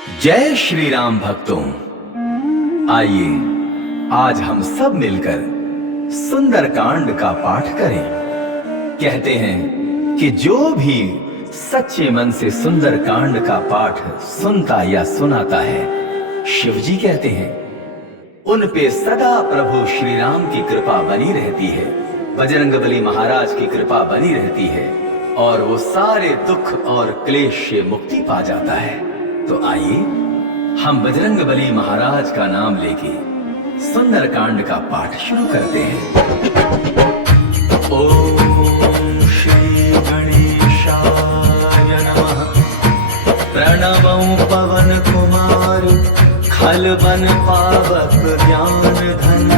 जय श्री राम भक्तों, आइए आज हम सब मिलकर सुंदरकांड का पाठ करें। कहते हैं कि जो भी सच्चे मन से सुंदरकांड का पाठ सुनता या सुनाता है, शिव जी कहते हैं उन पे सदा प्रभु श्री राम की कृपा बनी रहती है, बजरंगबली महाराज की कृपा बनी रहती है और वो सारे दुख और क्लेश से मुक्ति पा जाता है। तो आइए हम बजरंगबली महाराज का नाम लेके सुंदरकांड का पाठ शुरू करते हैं। ओम श्री गणेशाय नमः। प्रणवं पवन कुमार खल बन पावक ज्ञान धन,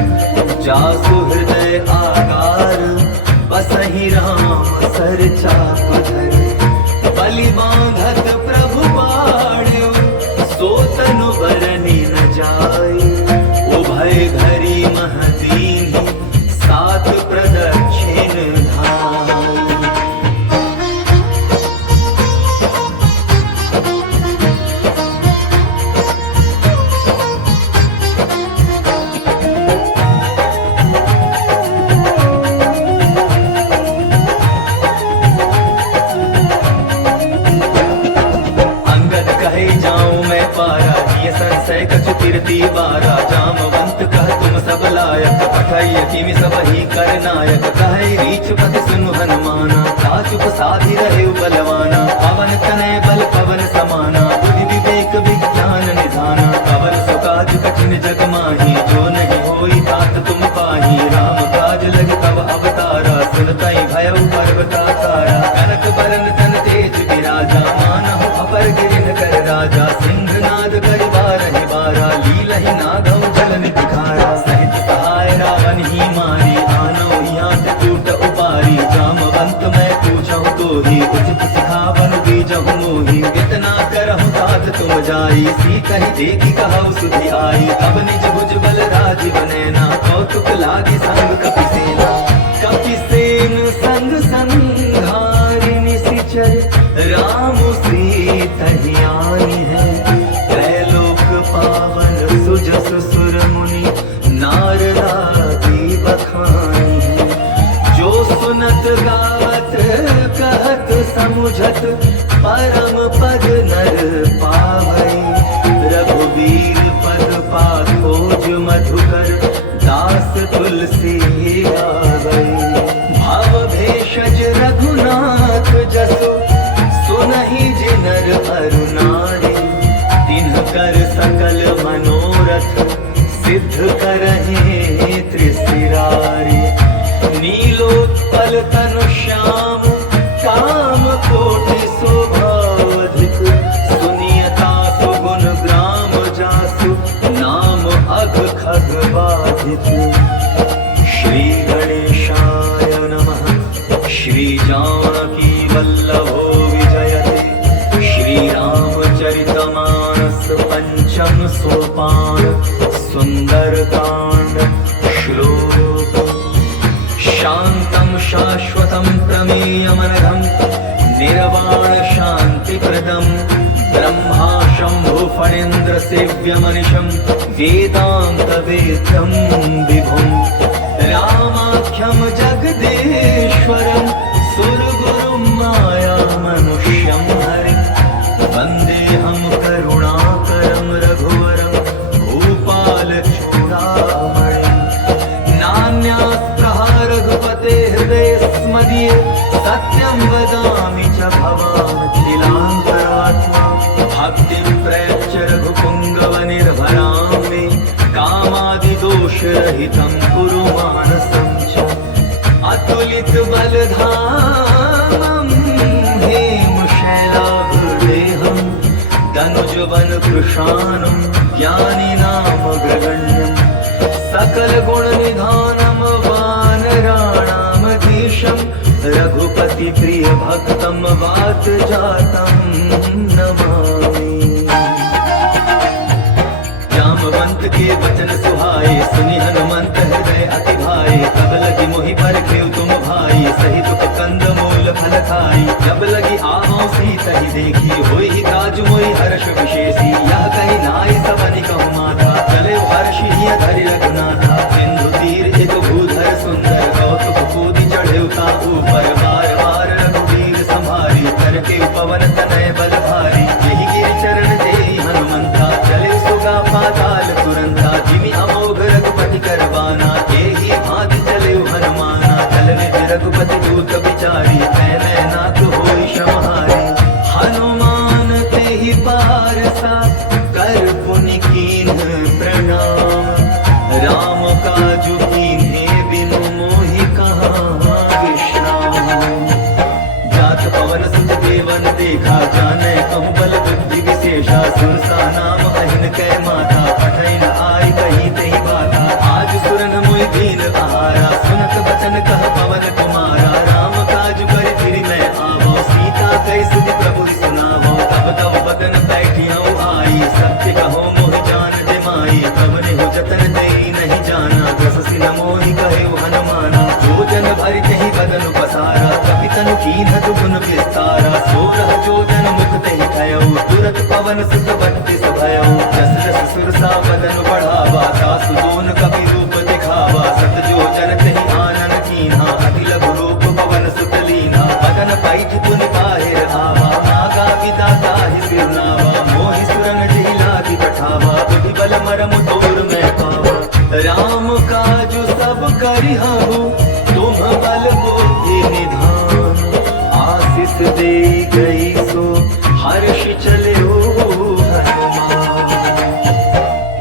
जासु हृदय आकार बसहि राम सर चाप धर। बलि बांधत प्रभु बाढ़ सो तनु बरनि न जाय, उभय घरी महदीन सात प्रदक्षिण धाय। कीर्ति बारा जामवंत कह तुम सब लायक, पठय किमि सब ही कर नायक। कहे रीछ पति सुनु हनुमाना, ताचुप साधि रहे बलवाना। पवन तनय बल पवन समाना, बुद्धि विवेक विज्ञान निधाना। पवन सुकाज कठिन जग माही, जो नहीं होई तात तुम पाही। राम काज लग तब अवतारा, सुनतई भयउ पर्वताकारा। कनक बरन तन तेज विराजा, मानहु अपर गिरिन कर राजा। सिंहनाद करि बारहि बारा, लीलहि नागौ जलन दिखारा। सहित सहाय रावण ही मारी, आनौ हियात टूट उपारी। जामवंत मैं पूछहु तोहि, उचित सिखावन दीजहु मोहि। इतना करहु तात तुम जाई, सीतहि देखि कहु सुधि आई। तब निज भुज बल राजी बनेना, कौतुक लागी संग कपिसेना। कपिसेन संग संघारि निशिचर, राम सीतहि आनी है। त्रैलोक पावन सुजस सुर मुनि, नारदादि बखानी है। जो सुनत गावत कहत समुझत, परम पद नर पावै। रघुवीर पद पाखोज मधुकर, दास तुलसी गावै। भव भेषज रघुनाथ जसु, सुनहि जिनर अरुनारी। तिन्हकर सकल मनोरथ, सिद्ध करहि त्रिशिरारी। नीलोत्पल तनु श्याम, काम कोटि शोभाधिक। सुनियता सुगुण ग्राम जासु, नाम अघ खग बाधित। श्री गणेशाय नमः। श्री जानकी वल्लभो विजयते, श्री रामचरितमानस पंचम सोपान। सुंदरकांड श्लोक। शांतं शाश्वतं प्रमेयमनघं, निर्वाण शांतिप्रदं। ब्रह्मा शंभु फणीन्द्र सेव्यमनिशं, वेदांत वेद्यं विभुं। रामाख्यं जगदीश्वरं, सुरगुरुं माया मनुष्यं हरिं। वन्देऽहं करुणाकरं रघुवरं, भूपाल चूडामणिं। नान्यास्पृहा रघुपते हृदये स्मदीये, सत्यं वदामि च भवामखिलान्तरात्मा। भक्तिं प्रयच्छ रघुपुङ्गव निर्भरां मे, कामादिदोषरहितं कुरु मानसं च। अतुलित बलधामं हेमशैलाभृदेहं, दनुजवन कृशानं ज्ञानिनामग्रगण्यं। सकल गुण निधानं वानराणामधीशं, रघुपति प्रिय भक्तं वात जातं नमामि। जामवंत के वचन सुहाए, सुनि हनुमंत हृदय अति भाए। तब लगी मोहि परखेउ तुम भाई, सही दुख कंद मूल फल खाई। जब लगी आवौ सीतहि देखी, होई ही काजु मोहि हर्ष विशेषी यह कही नाई सबनि कहु माथा चले हर्षि हिय धरि रघुनाथा सिंधु तीर एक भूधर सुंदर कौतुक कूदि चढ़े उता ऊपर बार बार रघुवीर संभारी करके पवन तनय बल भारी यही गिरि चरण देहि हनुमंता चले सुगा पाताल तुरंता जिमि अमोघ रघुपति करवाना एहि भांति चले हनुमाना चल निज रघुपति दूत विचारी मैं नाथ होई समहारी हनुमान तेहि पारसा कर पुनि कीन्ह प्रणाम राम काजु कीन्हे बिनु मोहि कहाँ विश्राम जात पवन सुत देवन देखा जाने कहूँ बल बुद्धि विशेषा सुरसा नाम अहिन कै माता पठै न आय कही तेहि बाता आज सुरन मोहि दीन आहारा सुनत बचन कह पवन कुमारा राम काज कर फिर मैं आवो सीता कई सुनि प्रभु सुनावो तब तब बदन बैठियो आई सत्य कहो मोहि जान दे माई तब नेहु जतन देई नहीं जाना दससि न मोहि कहे हनुमाना जो जन भरि तेहि बदन पसारा कपि तनु कीन्ह दुगुन विस्तारा सोरह जो जन मुख तेहि भयो तुरत पवन सुत बत्ति भयो जस जस सुरसा बदन बढ़ावा सासु दोन कपि रूप दिखावा सत जो जन तेहि आनन कीन्हा अति लघु रूप पवन सुत लीन्हा बदन पैठ पुनि बाहिर आवा नागा विदा ताहि सिरनावा मोहि सुरन जेहि लागी पठावा बुद्धि बल मरम तोर मैं पावा राम काजु सब करिहु तुम बल बुद्धि निधान आशीष दे गई सो हर्ष चले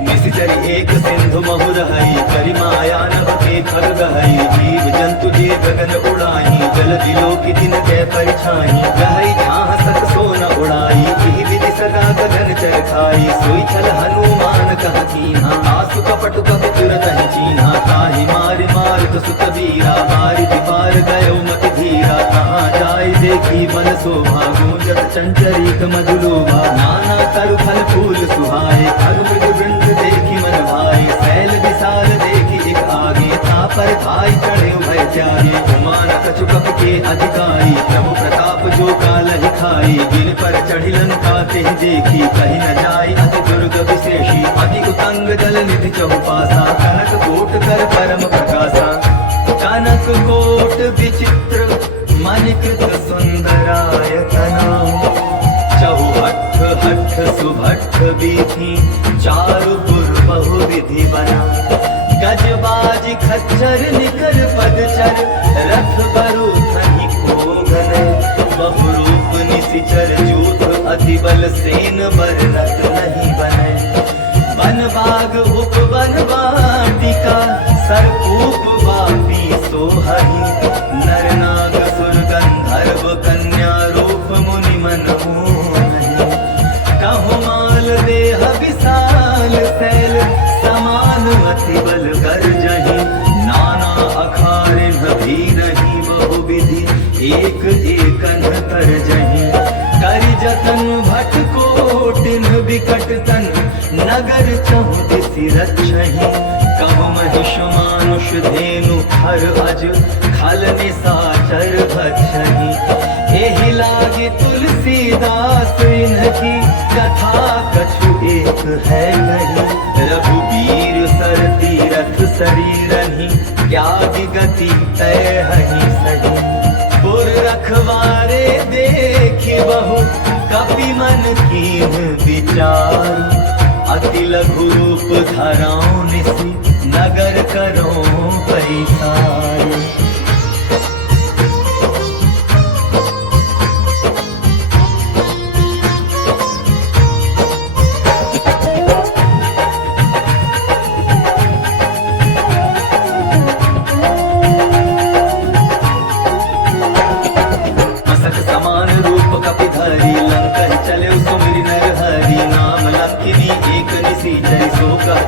निश्चरी एक सिंधु महु रहई करि माया नभ के खग गहई जीव जंतु जे गगन उड़ाई जल दिलो की दिन के परिछाई गहई छाह सक सोन उड़ाई एहि विधि सदा गगन चर खाई सोई छल हनुमान कह कीन्हा आसु कपट कपि तुरत ही चीन्हा ताहि मारि मारुत सुत वीरा मारि दीवार गयो मति धीरा कहाँ जाय देखी मन शोभा गूंजत चंचरीक मधुलोभा नाना तरु फल फूल सुहाए खग मृग वृंद देखी मन भाई सैल विशाल देखी एक आगे तापर भाई चढ़े भय त्यागे उमान कछु कप के अधिकारी प्रभु प्रताप जो काल ही खाई गिर पर चढ़ी लंका तेहि देखी कही न जाई अति दुर्ग विशेषी अति उतंग जल निधि चहुपासा कनक कोट कर परम प्रकाशा कनक कोट विचित्र मणिकृत सुंदरायतना चहुहठ हठ सुभठ विधि चारुपुर बहुविधि बना गजबाज खच्चर निकर पदचर रथ बरु थहि कोगन बहुरूप निशिचर जूथ अति बल सेन बरनत नहीं बने बन बाग उप बन वाटिका सरकूप वापी सोहहि नर नाग सुर गंधर्व कन्या रूप मुनि मन मोहहि कहु माल देह विशाल शैल समान अति बल गर्जहि नाना अखारिन भीरहि बहुविधि एक एकन तरजहि करि जतन भट कोटिन विकट तन नगर चहु दिसि रक्षहि कहु महिष मानुष धेनु हर अज खल निसाचर भक्षहि एहि लागे तुलसीदास इनकी कथा कछु एक है नहीं रघुवीर सर तीरथ शरीरहि त्याग गति तय हहि सही पुर रखवारे देखि बहु कपि मन कीन विचार अति लघु रूप धराऊं निसि नगर करो परिसार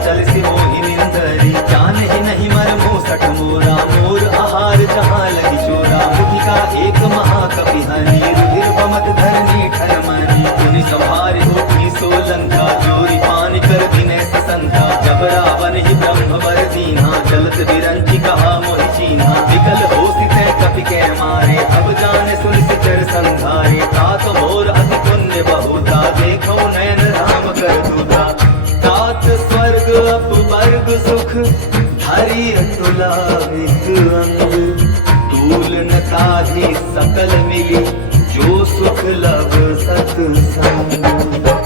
चल सि मोहि निंदरी जान ही नहीं मर मोसठ मोरा मोर आहार जहाँ लगी चोरा मुखिका एक महाकपि हनि रुधिर बमत धरनी ठन मनी पुनि संहारि होठी सोलंका जोरी पानी कर विनय ससंका जब रावण ही ब्रह्म वर दीन्हा चलत बिरंची कहा मोहि चीन्हा विकल हो सिते कपि के मारे अब जाने सुन सिचर संघारे तात मोर अति पुण्य बहुता लावित अंग, तूल न ताधि सकल मिली, जो सुख लब सत्संग।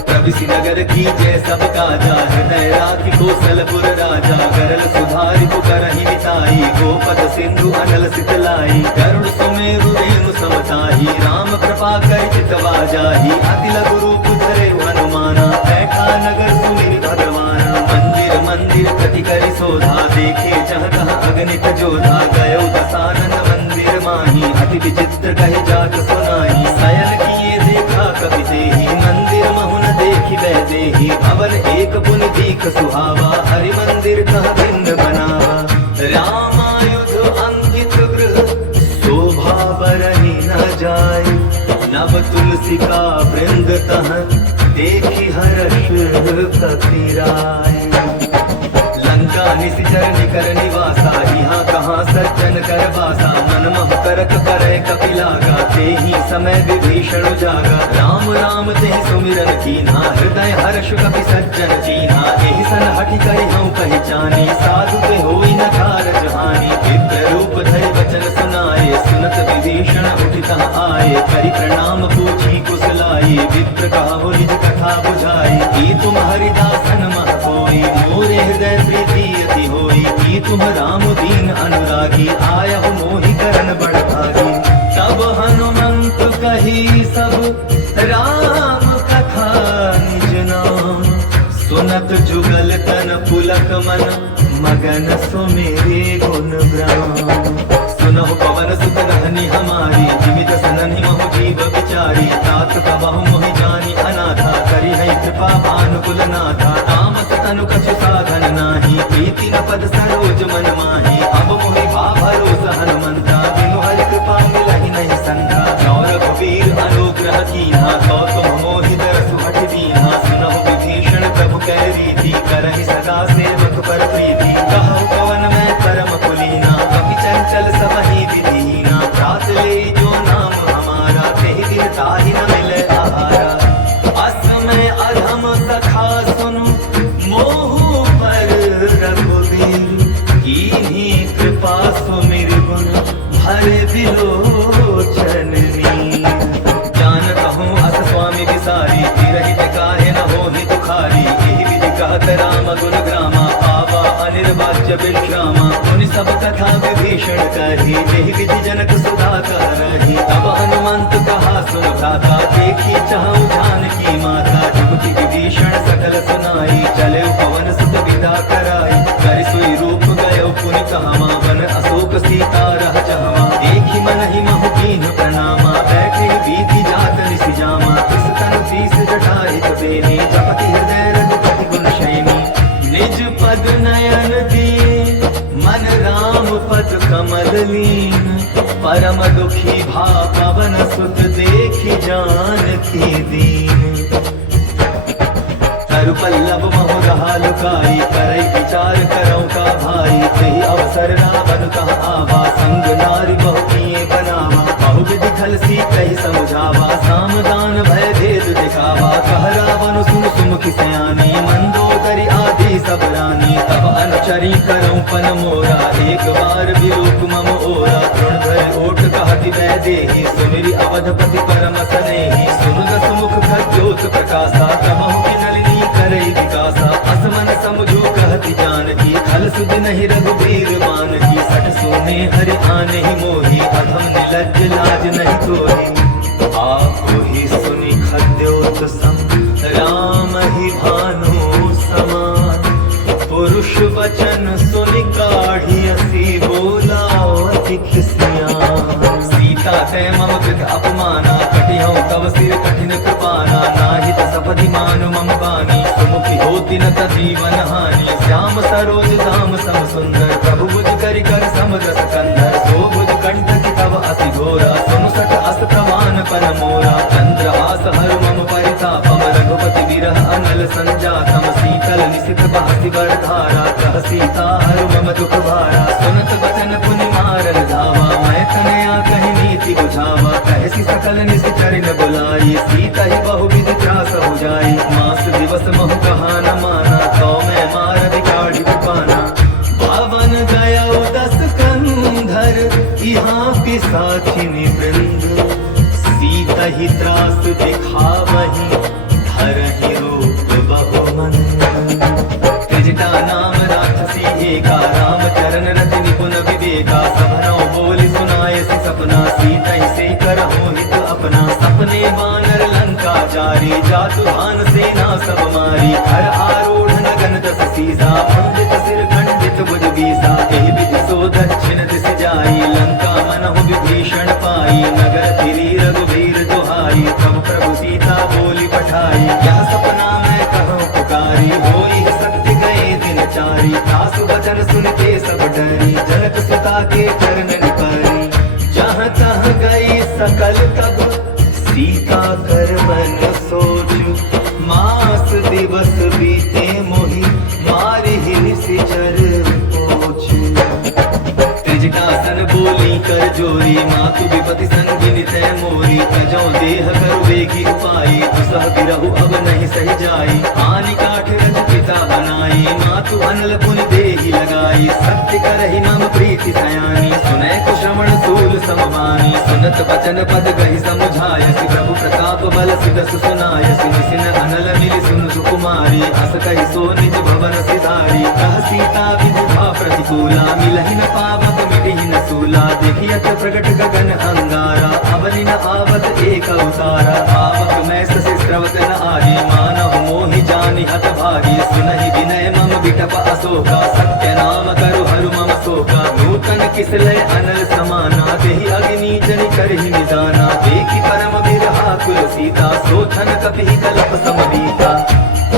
प्रविशि नगर की जय सब काजा, हृदय राखि कौशलपुर राजा। गरल सुधारि पुकारहि निताई, गोपद सिंधु अनल सितलाई। गरुड़ सुमेरु रेणु समताही, राम कृपा करि चितवा जाही। अति लघु रूप धरे हनुमाना, बैठा नगर सुमिरि भगवाना। मंदिर मंदिर प्रति करि शोधा, देखे जहाँ तहाँ अगणित जोधा। गयो दसानन मंदिर माही, अति विचित्र कहि जात सुनाही। शयन किए देखा कपि तेहि, मंदिर महु न देखि वैदेही। भवन एक पुन दीख सुहावा, हरि मंदिर कह भिन्न बनावा। रामायुध अंकित गृह, शोभा बरहि न जाय। नव तुलसी का वृंद तह, देखि हर्ष कपि राय। लंका निशिचर निकर निवासा, यहाँ कहाँ सज्जन कर बासा। मन मह करक करे कपिलागा, तेहि समय विभीषण जागा। राम राम तेहि सुमिरन कीन्हा, हृदय हर्ष कपि सज्जन कीन्हा। एहि सन हठि करि हऊँ पहचानी, साधु के होई न कारज हानि। विप्र रूप धरि वचन सुनाए, सुनत विभीषण उठि तहाँ आए। करि प्रणाम पूछी कुशलाई, विप्र कहाहु निज कथा बुझाई। की तुम हरिदासन मह कोई, मोरे हृदय प्रीति अति होई। की तुम राम दीन अनुरागी, आयहु मोहि करन बड़ भागी। तब हनुमंत कही सब राम कथा निज नाम, सुनत जुगल तन पुलक मन, मगन सुमेरे गुण ग्राम। सुनहु पवन सुत रहनी हमारी, जीवित सनहि महु जीव बिचारी। तात कबहु मोहि जानी अनाथा, करि है कृपा भानुकुल नाथा। तामस तनु कछु साधन नाही, प्रीति न पद सरोज मन माही। अब मोहि भा भरोसा हनुमंता, बिनु हरि कृपा मिलहि नहीं संता। और रघुवीर अनुग्रह कीन्हा, तो तुम मोहि दरसु हठि दीन्हा। सुनहु विभीषण प्रभु कै रीति, करहि सदा सेवक पर प्रीति। कहु पवन मैं परम कुलीना, कपि चंचल सबहि विधीना। त्रास ले जो नाम हमारा, तेहि दिन ताहि न मिलै आहारा। अस में अधम सखा सुनु, मोहु पर रघुवीर। कीन्ही कृपा सुमिर गुण, भरे बिलोचन नीर। जानत हूँ अस स्वामी विसारी, तिरहित काहे न होहि दुखारी। एहि विधि कहत राम गुण ग्रामा, पावा अनिर्वाच्य विश्रामा। मुनि सब कथा विभीषण कही, एहि विधि जनक सुधा करही। तब हनुमंत कहा सुन भ्राता, देखी चाहु जानकी माता। जुगति विभीषण सकल सुनाई, चले पवन सुत विदा कराई। करि सोई रूप गयो पुनि कहवा, वन अशोक सीता रह जहवा। देखि मन ही महु कीन्ह प्रणामा, बैठे बीति जात निसि जामा। तिस तनु तीस जटाहित बेनी, जपति हृदय रघुपति गुण शयनी। निज पद नयन दिए, मन राम पद कमल लीन। परम दुखी भा पवन सुत, देखि जानकी दीन। तरु पल्लव महु रहा लुकाई, करई विचार करौ का भाई। तेहि अवसर रावण कहा आवा, संग नारी बहु किए बनावा। बहु विधि खल सीतहि समुझावा, सामदान भय भेद दिखावा। कह रावण सुन सुमुखि सयानी, मंदोदरी आदि सब रानी। तब अनुचरी करौ पन मोरा, एक बार विलोक मम ओरा। तृण धरि ओट कहति वैदेही, सुमिरि अवधपति परम सनेही। सुन सुमुख प्रज्योत प्रकाशा, तमहु की नलिनी करई विकासा। असमन समझू कहति जानकी, खल सुध नहीं रघुवीर मानकी। सठ सोने हरि आने ही मोही, अधम निलज्ज लाज नहीं तोही। आपो ही सुनि खद्योत सम, राम ही भानु समान। पुरुष वचन सुनि काढ़ी, असी बोला अति खिसियान। सीता ते मम कृत अपमाना, कटिहौ तव सिर कठिन कृपाना। नाहित सपदि मानु मम बानी, सुमुखि होति न तजीवन हानि। श्याम सरोज धाम सम सुंदर, प्रभु भुज करि कर समरस कंधर। सो भुज कंठ की तव अति घोरा, सुनु सठ अस प्रमाण पन मोरा। चंद्रहास हर मम परितापम, रघुपति विरह अनल संजातम। शीतल निशित बासी बरधारा, कह सीता हर मम दुख भारा। सुनत बचन पुनि मारन धावा, मैं तनया कहि नीति बुझावा। कहसी सकल निशिचर न बुलाई, सीता ही बहु विधि त्रास हो जाई। मास दिवस महु कहा न माना, तो मैं मार बिगाड़ी पाना। भवन गया दस जातु भान सेना सब मारी हर आरूढ़ नगन दस सीसा मंडित सिर खंडित भुज बीसा एहि विधि सो दक्षिण दिस जाई लंका मनहु विभीषण पाई नगर फिरी रघुवीर दुहाई तब प्रभु सीता बोली पठाई यह सपना मैं कहूँ पुकारी होई सत्य गए दिन चारी दास वचन सुनते सब डरी जनक सुता के चरण निपारी जहाँ तहाँ गई सकल तब सीता कर मन सोच मास दिवस बीते मोहि मारि निशिचर पोछ त्रिजटासन बोली कर जोरी मातु विपति संगिनी तै मोरी तजो देह करु वेगी उपाई दुसह बिरहु अब नहीं सही जाई आनि काठ रज पिता बनाई मातु अनल पुनि देहि लगाई सत्य करहि मम प्रीति सयानी सुनै कुश्रवण सूल सममानी सुनत बचन पद गहि समुझायसि प्रभु प्रताप बल सिदसु सुनायसि निसिन अनल मिलि सुन सुकुमारी हस कहि सो निज भवन सिधारी कह सीता विधि प्रतिकूला मिलहि न पावक मिटिहि न सूला देखियत प्रगट गगन अंगारा अवनि न आवत एक अवतारा पावक मैं ससे स्रवत न आगे मानव मोहि जानि हत भागी सुनहि विनय मम विटप अशोका सत्य नाम करु हरु मम शोका नूतन किसलय अनल समाना देहि अग्नि जनि करहि निदाना देखि परम बिरहा कुल सीता सोचन कपि कलप समबीता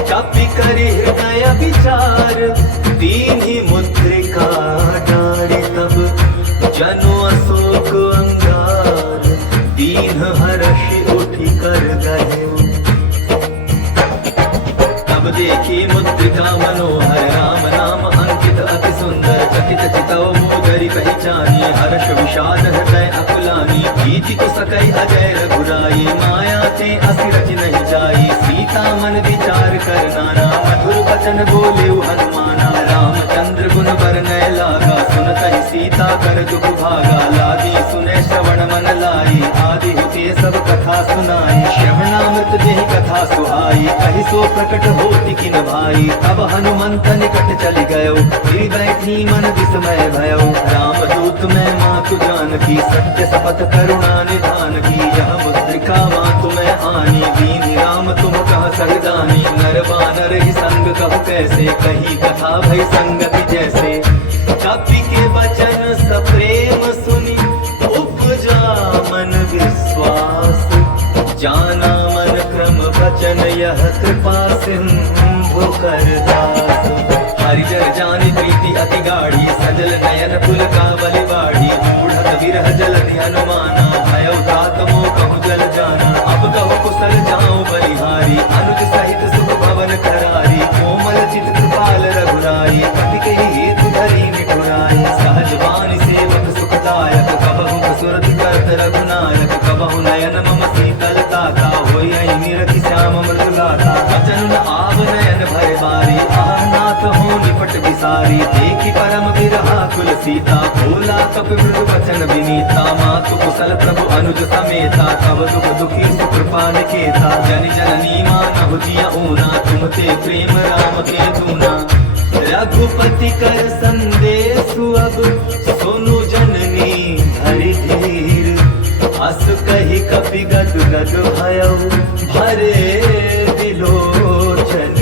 चापि करि हृदय विचार दीन्हि मुद्रिका डारि तब जनु अशोक अंगार दीन हर्षि उठि कर गए तब देखी मुद्रिका मनोहर राम नाम अंकित अति सुंदर चकित चितौ मोदरि पहचानी हर्ष विषाद हृदय अकुलानी भीति तो सकई अजय रघुराई माया ते असिरज नहीं जाई सीता मन विचार कर नाना मधुर वचन बोले हनुमाना रामचंद्र गुण बरनय लागा सुनत ही सीता कर दुख भागा लागी सुने श्रवण मन लाई आदि होते सब कथा सुनाई श्रवणामृत जेहि कथा सुहाई कहि सो प्रकट होति किन भाई तब हनुमंत निकट चली गयो गिरि बैठी मन विस्मय भयो राम दूत में मातु जानकी सत्य शपथ करुणा निधान की यह मुद्रिका मातु में आनी दीन राम तुम कह सहदानी नर बानर ही संग कहु कैसे कही कथा भई संगति जैसे कपि के वचन सप्रेम सुनी उपजा मन विश्वास जाना मन क्रम वचन यह कृपा सिंधु कर दास हरिजन जानि प्रीति अति गाढ़ी सजल नयन फुल कावली बाढ़ी मूढ़त विरह जलधि हनुमाना भयो तात मोह कहु जल जाना अब कहु कुशल जाऊं बलिहारी अनुज सहित सुख भवन करारी कोमल चित कृपाल रघुराई कपि कहि हेतु धरि मिठुराई सहज बानी सेवक सुखदायक कबहु कसुरति करत रघुनायक कबहु नयन मम शीतल ताका होई निरति श्याम मृदु गाथा वचन न आव नयन भय बारी आहनाथ हो निपट विसारी देखी परम बिरहा कुल सीता भोला कपि मृदु वचन विनीता मातु कुशल प्रभु अनुज समेता तब दुख दुखी सुकृपा निकेता जनि जननी मानहु जिया ऊना तुम ते प्रेम राम के दूना रघुपति कर संदेशु अब सुनु जननी धरि धीर हस कहि कपि गद गद भयो भरे विलोचन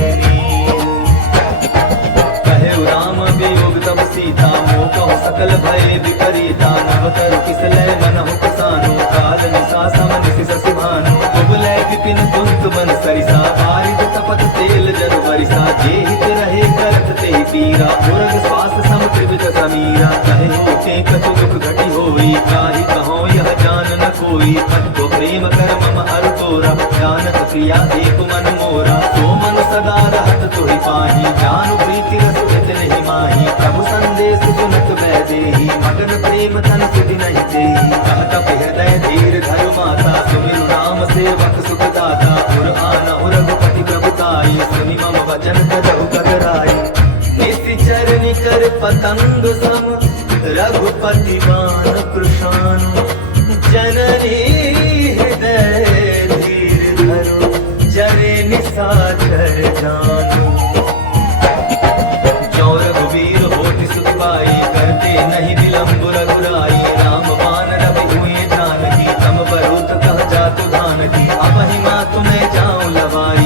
कहे राम वियोग तब सीता मोह कहु सकल भय विपरीता नव तरु किसलय मनहु किसानो काल निशा सम निशि शशि भानु कुबलय विपिन कुंत बन सरिसा बारिद तपत तेल जरु बरिसा जेहित रहे करत तेहि पीरा उरग श्वास सम त्रिविध समीरा कहे होते कछु दुख घटी होई काहि कहो यह जान न कोई को प्रेम कर मम अरु तोरा जानत प्रिया एक मन मोरा सो मन सदा रहत तुहि पाही जानु प्रीति रस नहीं माही प्रभु संदेश सुनत वै देही मगन प्रेम तन सुधि नहीं देही कहत हृदय धीर धरु माता सुमिरु नाम सेवक सुख दाता पुर आन रघुपति प्रभुताई सुनि मम वचन कदहु कदराई निशिचर निकर पतंग सम रघुपति मान कृशानु जननी हृदय धीर धरु जरे निशाचर जानू रघुवीर होति सुत पाई करते नहीं विलंब रघुराई राम बान रवि हुए जानकी तम बरूत कह जातु धान की अब ही माँ तुम्हें जाऊं लवाई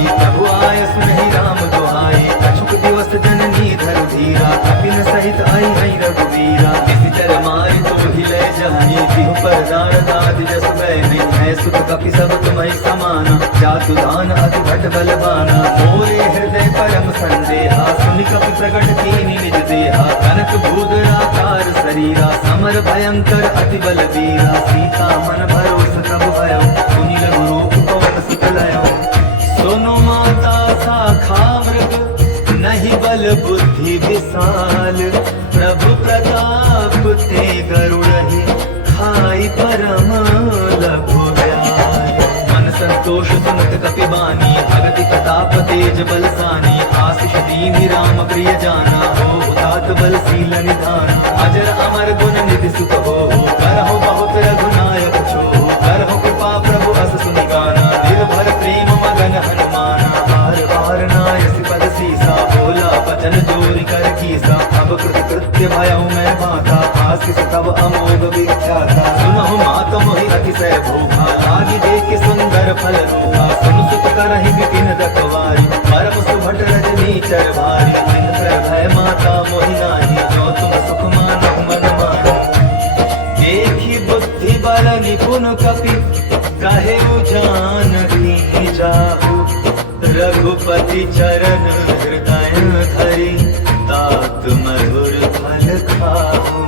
बलवाना। मोरे हृदय परम संदेहा सुनि कपि प्रगट कीनि निज देहा। कनक भूधराकार शरीरा समर भयंकर अति बलवीरा। सीता मन भरोस तब भयो सुनि लघु रूप पवन सुत लयो। सुनो माता शाखा मृग नहीं बल बुद्धि विशाल। प्रभु प्रताप ते गरुड़हि खाई परम लघु ब्याल। मन संतोष सुनत कपि बानी भगति प्रताप तेज बलसानी। आशीष दीनि राम प्रिय जाना हो तात बलशील निधाना। अजर अमर गुण निधि सुख हो करहु बहुत रघुनायक छो। करहु कृपा प्रभु अस सुनि गाना निर्भर प्रेम मगन हनुमाना। बार बार नायसि पद सीसा बोला बचन जोरि कर कीसा। अब कृत कृत्य भयउ मैं बाधा आशीष तब अमोघ विख्याता। सुनहु मात मोहि अतिशय भूखा लागी देख सुंदर फल रूपा। सुन सुत करहि विपिन रखवारी परम सुभट रजनी चर भारी। जिनकर भय माता मोहि नाही जो तुम सुख मानहु मन माही। देखी बुद्धि बल निपुण कपि कहे जानकी जाहु। रघुपति चरण हृदय धरि तात मधुर फल खाहु।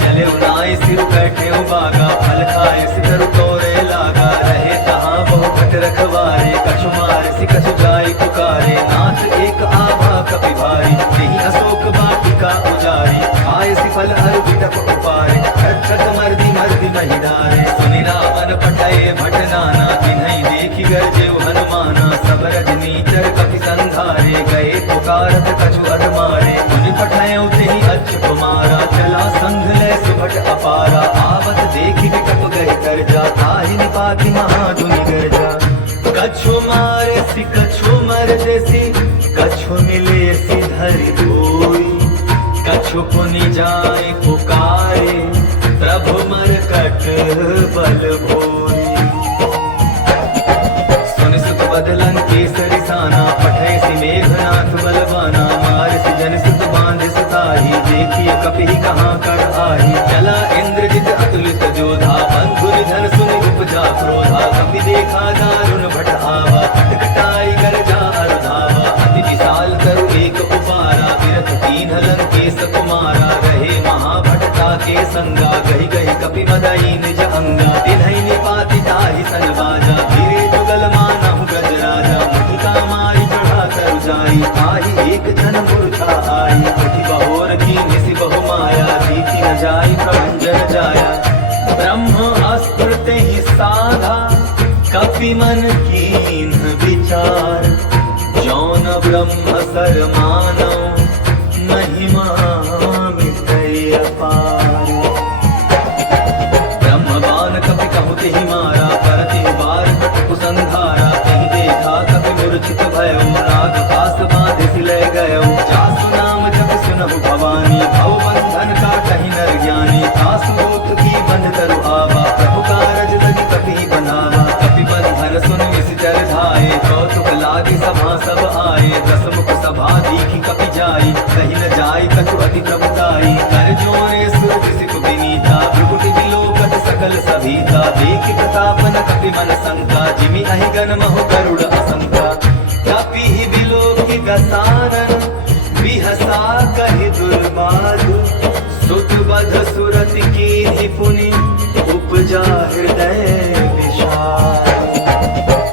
चले उनाई सिर बैठे बागा फल खाए सिर तोरे लागा। रहे तहाँ बहु भट रखवारे कछु मार सि कछु जाय पुकारे। नाथ एक आभा कपि भारी तेहि अशोक वाटिका उजारी। आय सि फल अरु बिटप उपारे रक्षक मर्दि मर्दि महि डारे। सुनि रावण पठय भट नाना तिन्है देखि गरजेउ हनुमाना। सब रजनीचर कपि संघारे गए पुकारत कछु अध मारे। मुनि पठायउ तेहि अच्युत कुमारा चला संघ लय सुभट अपारा। आवत देखि विकप गए करजा ताहि निपाति महाधुनि गरजा। कछु मारे सि कछु मर देसी कछु मिले सि धरि धोई। कछु पुनि जाय पुकारे प्रभु मरकट बल भोई। सुनि सुत बदलन केसरि साना पठय सि मेघनाथ बलवाना। मार सि जन सुत बांध सताही देखिए कपि कहाँ कर आही। चला इंद्रजित अतुलित जोधा बंधु निधन सुनि उपजा क्रोधा। कपि देखा दारुण भट आवा कटकटाई गरजा अरुधावा। अति विशाल तरु एक उपारा विरथ तीन लंकेश कुमारा। रहे महाभटता के संगा गहि गहि कपि मदई निज अंगा। तिन्है निपाति ताहि सन बाजा धीरे जुगल मानहु गज राजा। मुठिका मारी चढ़ा तरु जाई ताहि एक जन मूर्छा आई। मुठि बहोर कीन्हि सि बहु माया दीति न जाई प्रभंजन जाया। ब्रह्म अस्त्र तेहि साधा कपि मन कीन्ह विचार। जौन ब्रह्म सर मानौ महिमा मिटै अपार। ब्रह्मवान कपि कहु तेहि मारा परति बार कटकु संघारा। तेहि देखा कपि मूर्छित भयउ नाग पास बाँधि सि लय गयउ। जासु नाम जप सुनहु भवानी भव बंधन काटहि नर ज्ञानी। तासु दूत की बंध तरु आवा प्रभु कारज लगी कपि बनावा। कपि बंधन सुन निश्चर धाये कौतुक लागे सभा सब आए। दस मुख सभा दीखि कपि जाई कहि न जाय कछु अति प्रभुताई। कर जोरे सुर सिख विनीता भ्रुकुटि विलोकत सकल सभीता। देखि प्रताप न कपि मन शंका जिमि अहि गण महु गरुड़ असंका। कपि ही विलोकि दसानन बिहसा कहि दुर्बाधु। सुत बध सुरति कीन्हि पुनि उपजा हृदय विषाद।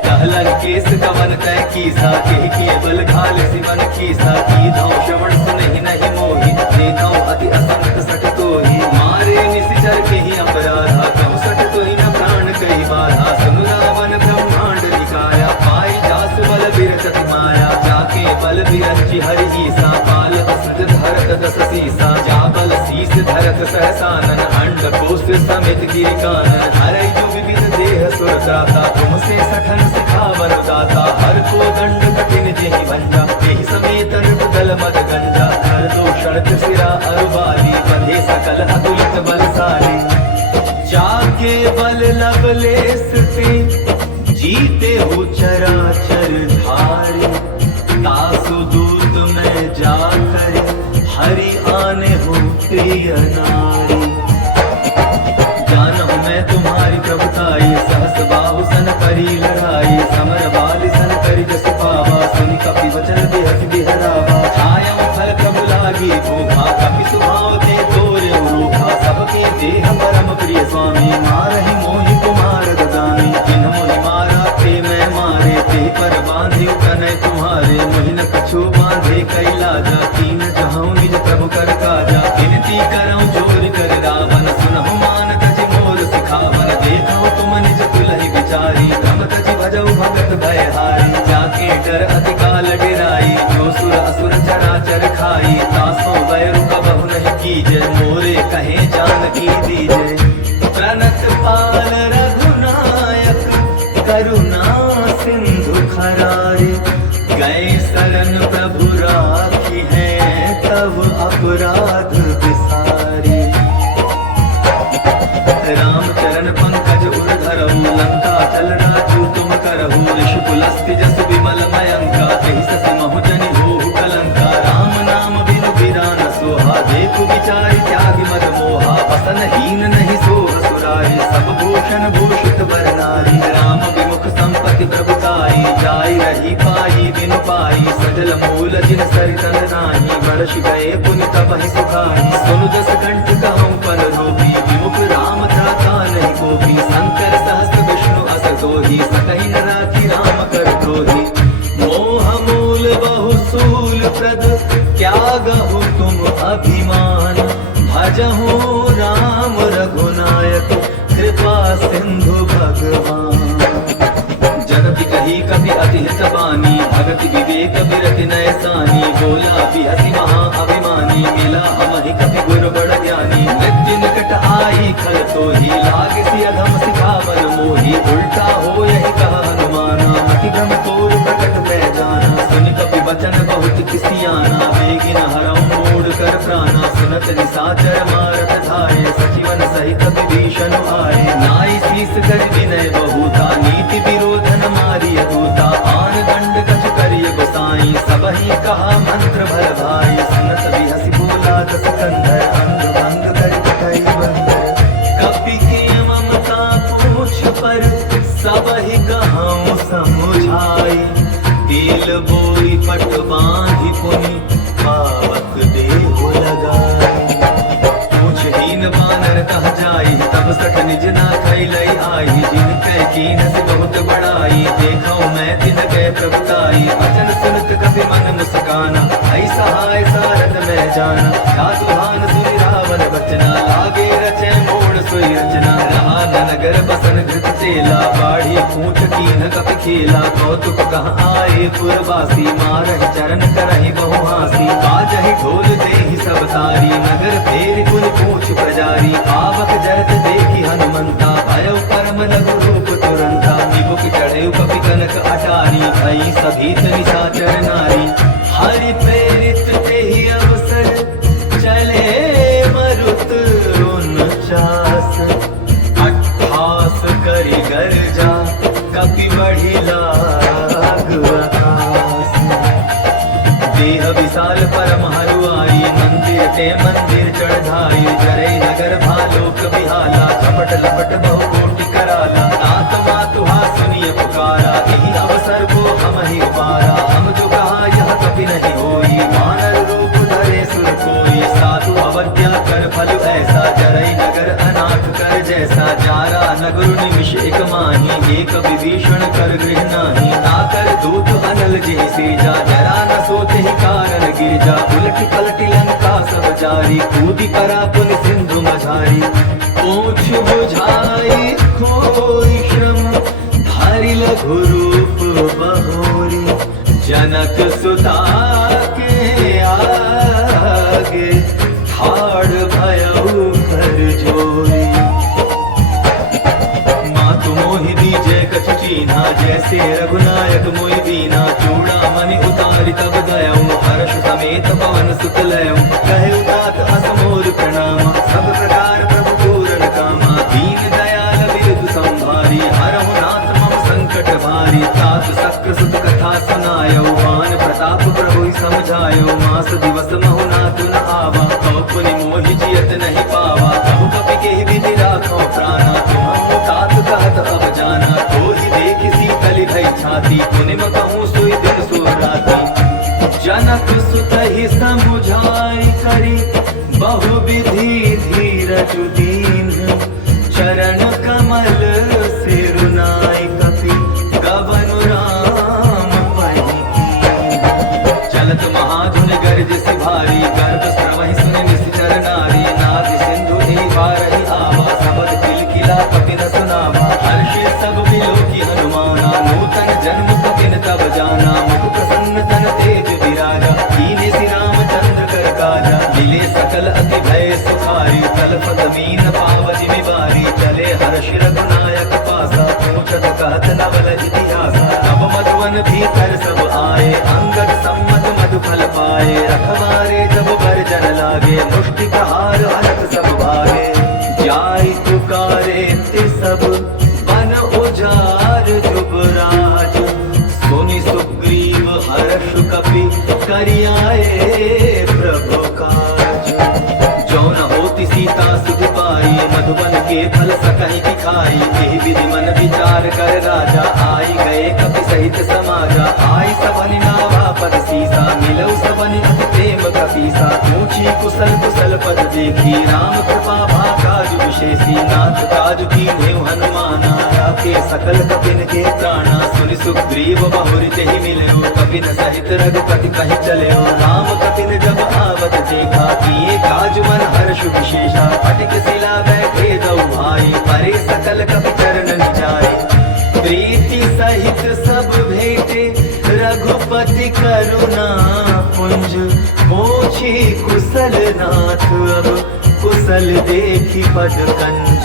कहलन केस कवन तय कीसा केहि केवल घाल सि मन कीसा। कीधौ श्रवण सुनहि नहीं मोहि देखौ अति असंत सट तोहि। मारे निशिचर केहि अपराधा कहु सट तोहि न प्राण कहि बाधा। सुनु रावण ब्रह्मांड निकाया पाई जासु बल बिरचति माया। जाके बल बिरचि हरि ईसा पाल असुज धरत दस सीसा। जा बल शीस धरत सहसानन अंड कोश समेत गिरि कानन। हरै जो विविध देह सुर त्राता तुमसे सठन सिखावन दाता। हर को दंड कठिन जेहि भंजा तेहि समेत नृपदल मद गंजा। हर दूषण त्रिशिरा अरुबाली बंधे सकल अतुलित बलशाली। जाके बल लवलेश ते जीते हो चराचर धारी। तासु दूत में जाकर हरि आने हो प्रिय नारी। जानहु मैं तुम्हारी प्रभुताई सहस बाहु सन करी लड़ाई। समर बाल सन करी भयो कनय तुम्हारे, मोहिन कछु बांधे कैलाजा, तीन जहाँ निज प्रभु कर काजा। विनती करऊं जोर कर रावण, सुनहु मान तज मोर सिखावन, देखो तुम निज तुलहि विचारी, क्रम तज भजऊ भगत भयहारी। जाके डर अति काल डेराई, जो सुर असुर चराचर खाई, तासों बैरु कबहु नहीं कीजय, मोरे कहे जानकी दीजय। प्रणत पाल रघुनायक, करुणा सिंधु खरारे, गए शरण प्रभु राखी है, तब अपराध विसारे। रामचरण पंकज उर धरहु, लंका चल राजू तुम करहु, ऋषिकुलस्ति जस विमल मयंका, तेहि ससि महु जनि होहु कलंका। राम नाम बिनु बिरान सोहा, देखु विचारि त्यागि मद मोहा, बसन हीन नहीं सोह सुरारी, सब भूषण भूषित वर नारी। राम विमुख संपत्ति प्रभुताई, जाई रही पाई बिनु पाई, सजल मूल जिन सरितन नाही, वर्ष गए पुनि तबहि सुखाई। सुनु दस कंठ कहूँ पल रोपी, विमुख राम त्राता नहीं कोपी, शंकर सहस्र विष्णु अस दोही, सकहि न राखी राम कर द्रोही। मोह मूल बहु सूल प्रद, त्यागहु तुम अभिमान, भजहु राम रघुनायक, कृपा सिंधु भगवान। जगति कही कपि अति हित बानी, भगति विवेक बिरति नय सानी, बोला बिहसी महा अभिमानी, मिला हमहि कपि गुरु बड़ ज्ञानी। मृत्यु निकट आई खल तोही, लागसी अधम सिखावन मोही, उल्टा हो यही कहा हनुमाना, अति भ्रम तोर प्रकट मैं जाना। सुनि कपि बचन बहुत किसियाना, बेगी न हरऊं मोड़ कर प्राणा, सुनत निसाचर मारत धारे, सचिवन सहित विभीषण आए। नाई शीस कर विनय बहुता, नीति विरोध न मारिय दूता, आन दंड कछु करिय गोसाई, सबहि कहा मंत्र भर भाई। सुनत बिहसी बोला दस कंधर, अंग भंग कर कटई बंदर, कपि के ममता पूछ पर, सबहि कहऊं समुझाई। तिल बोई पट बांधि पुनि, पावक देहु लगाई। पूछहीन बानर कह जाई, तब सठ निज ना खैलई आई, जिन कै कीन से बहुत बड़ाई, देखऊं मैं तिन कै प्रभुताई। वचन सुनत कपि मन मुस्काना, ऐसा हाय सारद मैं जाना, जातुहान सुनि रावण बचना, लागे रचे मोड़ सोई रचना। रहा नगर बसन घृत चेला, बाढ़ी पूछ कीन कपि खेला, कौतुक कहाँ आए पुरवासी, मारहि चरण करहि बहु हासी। बाजहि ढोल देहि सब तारी, नगर फेरि पुनि पूछ प्रजारी, पावक जरत देखि हनुमंता, भयउ परम लघु रूप तुरंता। विमुख चढ़ेउ कपि कनक अटारी, भई सभीत निशाचर नारी। हरि प्रेरित तेहि अवसर, चले मरुत 49, 28 करि गर्जा, कपि बढ़ी लाग आकाश। देह विशाल परम हरुआई, मंदिर ते मंदिर चढ़ाई, जरै नगर भालोक बिहाला, झपट लपट बहु कोटि कराला। तात मातुहा सुनिय पुकारा, यही अवसर को हमहि उबारा, हम जो कहा यह कपि नहीं होई, वानर रूप धरे सुर कोई। साधु अवज्ञा कर फल ऐसा, जरै नगर अनाथ कर जैसा, जारा नगर निमिष एक माही, एक विभीषण कर गृह नाही। ताकर दूत अनल जिहि सेजा, जरा न सोते ही कारण गिरजा, उलटि पलटि लंका सब जारी, कूदि परा पुनि सिंधु मझारी। पूछ बुझाई खोई श्रम, धारि लघु रूप बहोरी, जनक सुता के आगे, ठाड़ भयउ कर जोरी। मातु मोहि दीजय कछु चीन्हा, जैसे रघुनायक मोहि दीना। चूड़ामणि उतारि तब गयऊं, हर्ष समेत पवन सुत लयऊं। कहु तात अस मोर प्रणामा, सब प्रकार प्रभु पूरन कामा। दीन दयाल बिरधु संभारी, हरहु नाथ मम संकट भारी। तात सक्र सुत कथा सुनायऊ, मान प्रताप प्रभु समझायो। मास दिवस महु नाथ न आवा, कौ पुनि मोहि जियत नहीं पावा। कहु कपि केहि विधि राखो प्राणा, तुम तात कहत अब जाना। तोहि देखि शीतल भई छाती, पुनिम कहूँ सोई दिन सो राती। जनक सुतहि समुझाई करी, बहु विधि धीरज दीन। चरण कमल सिरुनाई कपि, गबनु राम कर सब आए, अंगद सम्मत मधु फल पाए, रखवारे जब बरजन लागे, मुष्टि प्रहार हरत सब भागे। जाई पुकारे ते सब बन उजार जुबराज, सुनि सुग्रीव हर्ष कपि करियाए प्रभु काज। जो न होती सीता सुध पाई, मधुबन के फल सकहि की खाई, एहि विधि मन विचार कर राजा, आई गए कपि सहित समाजा। आई सबनि नावा पद सीसा, मिलौ सबनि अति प्रेम कपीसा, पूछी कुशल कुशल पद देखी, राम कृपा भाकाजु विशेषी। नाथ काजु कीन्हेउ हनुमाना, राखे सकल कपिन के प्राणा। सुनि सुग्रीव बहुरि तेहि मिलयो, कपिन सहित रघुपति कहि चलयो। राम कपिन जब आवत देखा, किए काजु मन हर्ष विशेषा। फटिक शिला बैठे दऊ भाई, परे सकल कपि चरण जाए। प्रीति सहित सब भेटे, रघुपति करुणा पुंज। मोछि कुशल नाथ अब, कुशल देखी पद कंज।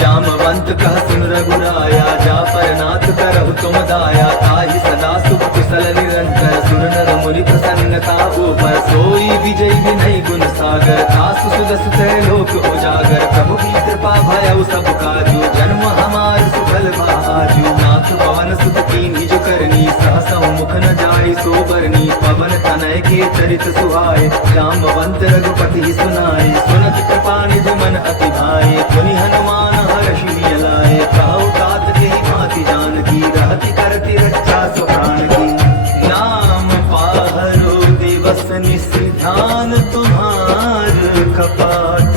जामवंत कह सुन रघुराया, जा पर नाथ करहु तुम दाया। ताहि सदा सुख कुशल निरंतर, सुर नर मुनि प्रसन्नता ऊपर। सोई विजय विनय गुण सागर, तासु सुदस लोक उजागर। प्रभु की कृपा भयउ सब काजू, जन्म हमार सुफल बाजू। नाथ पवन सुत कीन्हि जो करनी, सहसहु मुख न जाय सो बरनी। पवन तनय के चरित सुहाए, जामवंत रघुपति सुनाए। सुनत कृपा निधि मन अति भाए, पुनि हनुमान हर्षि लाए। कहु तात के भांति जानकी, रहति करति रक्षा सो प्राण की। नाम पाहरो दिवस निशिध्यान, तुम्हार कपाट।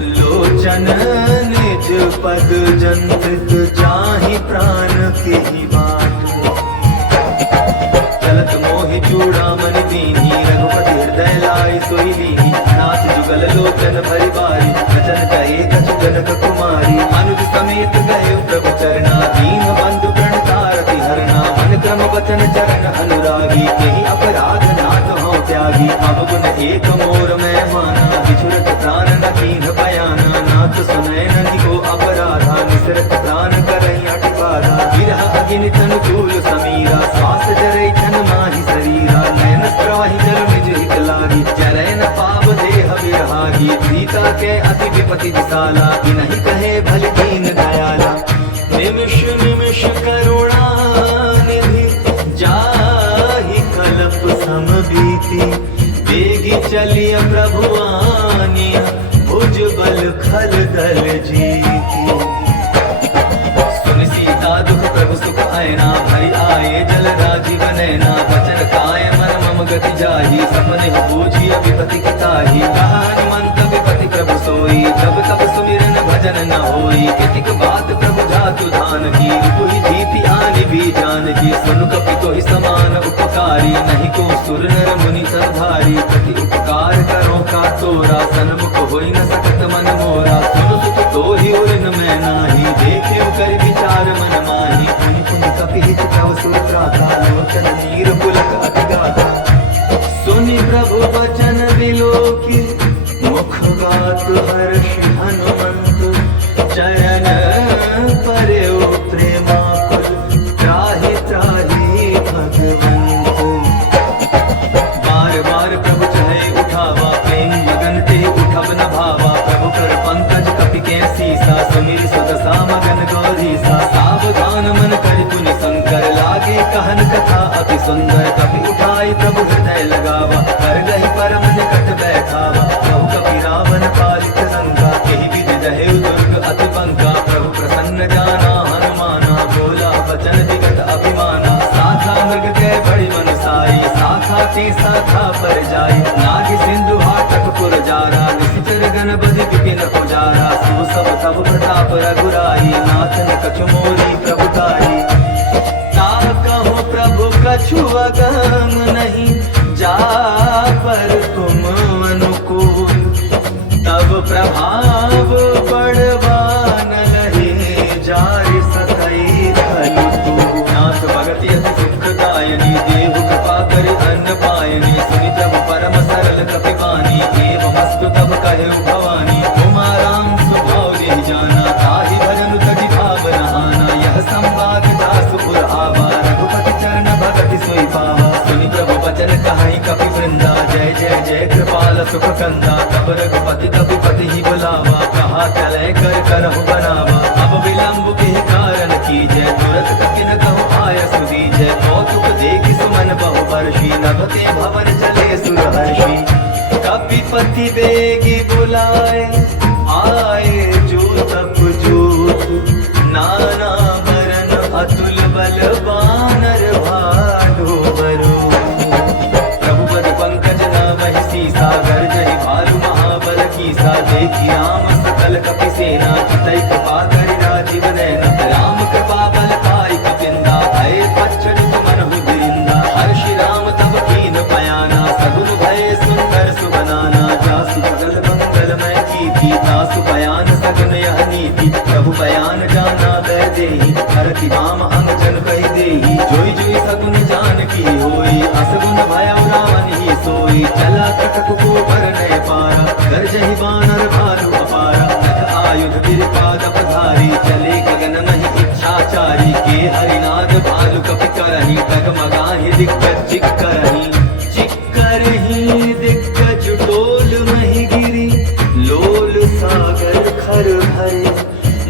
लोचन निज पद जंत्रित, जाहि प्राण के ही बाट। चलत मोहि चूड़ामणि दीन्ही, रघुपति हृदय लाई सोई लीन्ही। नाथ जुगल लोचन भरि बारी, वचन कहे कछु जनक कुमारी। अनुज समेत गए प्रभु चरना, दीन बंधु प्रणतारति हरना। मन क्रम वचन चरण अनुरागी, यही अपराध नाथ हो त्यागी। अब गुण एक मोर मैं माना, बिछुरत प्राण न कीन्ह बयाना। नाथ सुनय ननि को अपराधा, निसरत प्राण करहि अति बाधा। विरह अग्नि तनु चूल समीरा, श्वास जरै तन माहि शरीरा। नयन स्त्राहि जल निज हित लागी, चरै न पाव देह बिरहागी। सीता के अति विपति विशाला, इनहि कहे भल दीन दयाला। निमिष निमिष करुणा निधि, जाहि कलप सम बीति। बेगी चलिय प्रभु आनिया, भुज बल खल दल जीती। सुनि सीता दुख प्रभु सुख आयना, भरि आए जल राजीव नैना। वचन काय मन मम गति जाहि, सपने बूझी विपति की ताहि। कहा हनुमंत विपति प्रभु सोई, जब तब सुमिरन भजन न होई। कितिक बात प्रभु जातु धान की, तुहि भीति आनि भी जान की। सुन कपि तोहि समान उपकारी, नहीं को सुर नर मुनि सरधारी। प्रति उपकार करो का तोरा, सन्मुख होई न सकत मन मोरा। सुन सुत तोहि उरिन मैं नाही, देखे कर विचार मन माही। पुनि पुनि कपि हित तव सुर त्राता, लोचन नीर पुलक अति गाथा। सुनि प्रभु वचन विलोकी, मुख गात हर्षि हनुमंत। चरण परयो प्रेमाकुल, त्राहि त्राहि भगवंत। बार बार प्रभु चढ़े उठावा, प्रेम मगन ते उठब न भावा। प्रभु कर पंकज कपि के सीसा, सुमिर सुदशा मगन गौरीसा। सावधान मन करि पुनि शंकर, लागे कहन कथा अति सुंदर। कपि उठाई प्रभु हृदय लगावा, कर गहि परम निकट बैठावा। प्रभु कपि रावण पालित लंका, एहि विधि जहेउ दुर्ग अति पंका। प्रभु प्रसन्न जाना हनुमाना, बोला वचन विगत अभिमाना। साखा मृग के बड़ी मन साई, साखा ते साखा पर जाई। नाग सिंधु हाटक पुर जारा, निशिचर गण बधि विपिन पुजारा। सो सब तब प्रताप रघुराई, नाथ न कछु मोरी प्रभु ताई। ताकहु प्रभु कछु अगम नहीं, जा पर तुम अनुकूल। तब प्रभाव बड़वान लहे, जारि सकई खलु तू। नाथ भगति अति सुखदायनी, देहु कृपा करि अन्न पायनी। सुनि प्रभु परम सरल कपि बानी, एवमस्तु तब कहेउ भवानी। उमा राम स्वभाव देहि जाना, ताहि भजन तजि भाव नहाना। यह संवाद दासु पुर आवा, रघुपति सुख कंदा, तब रघुपति कपिपति ही बुलावा, कहा चले कर करहु बनावा। अब विलंब के कारण कीजय, तुरत कपिन कहु आय सुदीजय। कौतुक देखि सुमन बहु वर्षी, नभते भवन चले सुरहर्षि। कपिपति बेगी बुलाए, आए जो तप जोत, नाना बरन अतुल बल बानर भालो बरो। प्रभुपद पंकज नामहि सीसा, गर्जहि भालु महाबल कीसा। देखि राम सकल कपि सेना, चितई कृपा करि राजीव नैना। राम कृपा बल पाई कपिंदा, भय बच्चन मनहु बिरिंदा। हर्षि राम तब कीन बयाना, सगुन भय सुंदर सुबनाना। जासु सगल मंगलमय कीर्ति, तासु बयान सगुन यह नीति। प्रभु बयान जाना दय देहि, हरति वाम अंग जन कहि देहि। जोई जोई सगुन जान की होई, असगुन भयउ रावण ही सोई। चला कटक को भरनय पारा, गर्जहि बानर भालु अपारा। नख आयुध बिरपाद पधारी, चले गगन महि इच्छाचारी। के हरिनाद भालु कपि करहि, डगमगाहि दिग्गज चिक्करहि। चिक्करहि दिग्गज डोल महि गिरी, लोल सागर खर भरे।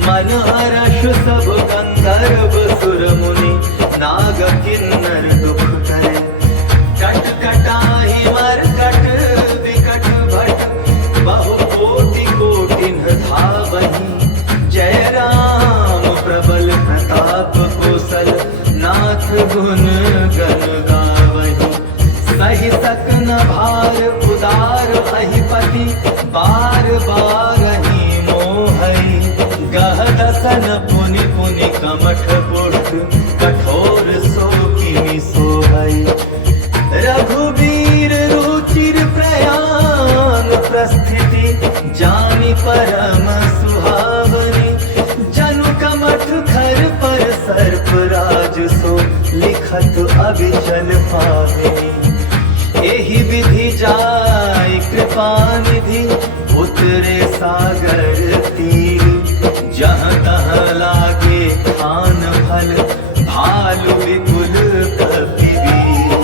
मन हर्ष सब गंधर्व सुर मुनि, नाग किन्नर दुख करे। कट कटाहि मरकट विकट भट, बहु कोटि कोटिन धावहि। जय राम प्रबल प्रताप कौशल, नाथ गुण गण गावहि। सहि सकन भार उदार अहिपति, बार बारहि मोहहि। गह दसन पुनि पुनि कमठ पुष्ट, कठोर सो किमि सोहै। रघुवीर रुचिर प्रयाण प्रस्थिति, जानि परम सुहावनी। जनु कमठ खर पर सर्प राज सो, लिखत अविचल पावनी। एहि विधि जाय कृपा निधि, उतरे सागर तीर। जहाँ तहाँ लागे खान फल, भालु विपुल कपिवीर।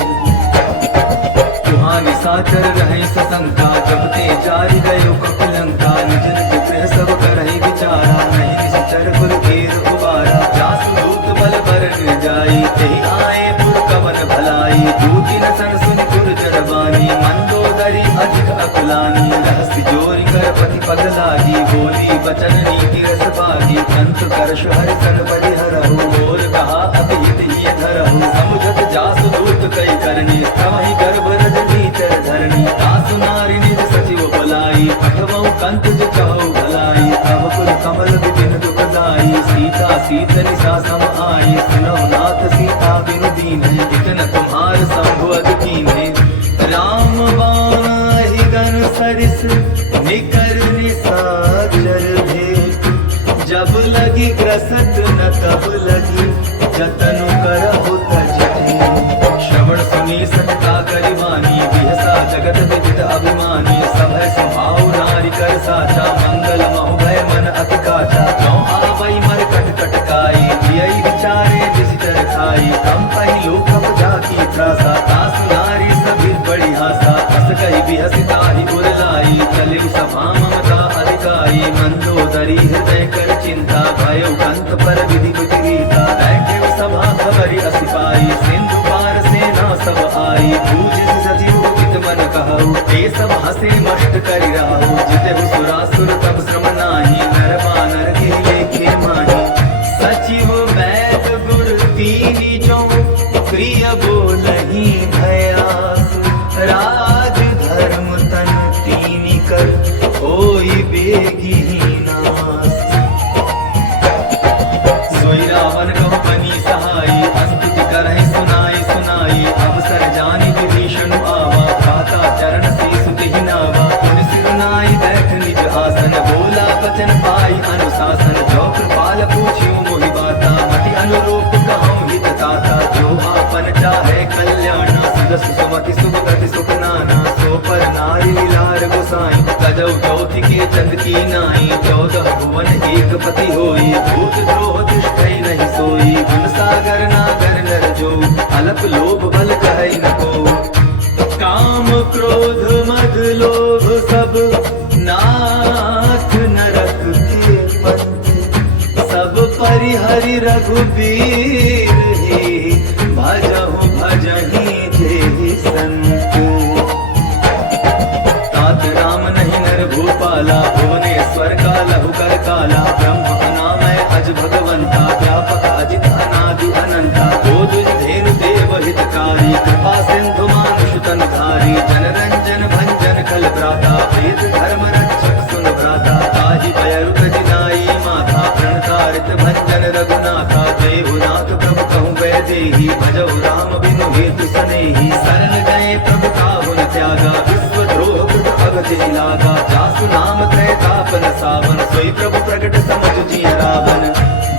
तुहां निशाचर रहे सशंका, जब ते जारि गयो कपिलंका। निज निज गृह सब करहि विचारा, नहीं निश्चर कुल घेर उबारा। जासु दूत बल बरन जाई, तेहि आए पुर कवन भलाई। दूतिन सन सुनि पुर चढ़वानी, मंदोदरी अधिक अकुलानी। रहस्य जोरि कर पति पग लागी, बोली वचन नीति रस बागी। कंत करश हरि सन परिहरहु, और कहा अभिहित ही धरहु। समुझत जासु दूत कई करनी, स्तवहि गर्भ रजनी चर धरनी। तासु नारी निज सचिव बुलाई, पठवउ कंत जो कहु भलाई। तब कुल कमल विपिन दुखदाई, सीता सीत निशा सम आई। सुनहु नाथ सीता बिनु दीन्हे, इतन तुम्हार संभु अति कीन्हे। राम बाहि गन सरिस, निकर निशाचर भेट। जब लगी ग्रसत न तब लगी, जतनु करहु तजते। श्रवण सुनी सतता करिवानी, बिहसा जगत विदित अभिमानी। सभय स्वभाव नारी कर साचा, मंगल महु भय मन अति काचा। जौ आवै मरकट कटकाई, जियई विचारे जिस चर खाई। कम पहि लोक जाकी त्रासा, तासु नारी सभी बड़ी हासा। हस कहि बिहसिता ही उरलाई, चले सभा ममता अधिकाई। मंदोदरी हृदय कर चिंता, भयो कंत पर विधि विपरीता। बैठे सभा खबरि असी पाई, सिंधु पार सेना सब आई। पूजित सचिव उचित मन कहु, ते सब हसे मष्ट करि राहु। जितेहु सुरासुर तब श्रम नाही, नर बानर गिरि लेखे माही। सचिव वैद गुर तीनि जो, प्रिय बोलहि भयास। राज धर्म तन तीनि कर, होई बेगी नास। सोई रावण कहु बनी सहाई, अस्तुति करहि सुनाई सुनाई। अवसर जानि विभीषण आवा, खाता चरण शीस तिहि नावा। पुनि सिर नाई बैठ निज आसन, बोला वचन पाई अनुशासन। जो कृपाल पूछिउ मोहि बाता, मति अनुरूप कहूँ हित ताता। जो आपन चाहे कल्याण, सुदस सुमति सुख गति सुख नाना। सो पर नारी लार गोसाई, तजौ चौथि के चंद की नाई। 14 भुवन एक पति होई, भूत द्रोह तिष्ठै नहीं सोई। गुण सागर नागर नर जो, अलप लोभ बल कहै न को। काम क्रोध मद लोभ रघुबीर ही भजहु भजहि जेहि संत। तात राम नहीं नर भूपाला भुवनेश्वर का लहु कर काला। ब्रह्म अनामय अज भगवंता व्यापक अजित अनादि अनंता। बोधुज धेनु देव हितकारी कृपा सिंधु मानुष तन धारी। जन रंजन भंजन कल भ्राता वेद धर्म रक्षक सुन भ्राता। ताहि भयरु कजिनाई माथा प्रणतारित भंजन रघुनाथा। देहुनाथ प्रभु कहूँ वैदेही भजहु राम बिनु हेतु सनेही। शरण गए प्रभु काहु न त्यागा विश्व द्रोह अगति लागा। जासु नाम त्रय तापन सावन सोई प्रभु प्रगट समझ जिय रावण।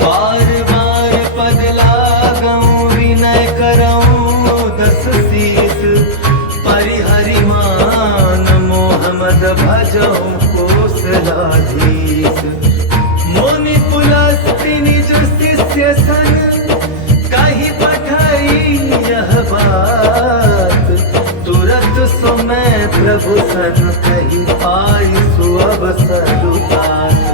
बार बार पद लागऊं विनय करऊं दस शीस। परिहरि मान मोह मद भजऊं कोसलाधीश। मुनि पुलस्त्य निज शिष्य सन कहि पठई यह बात। तुरत समय प्रभु सन कहि पाई सुअवसर पात।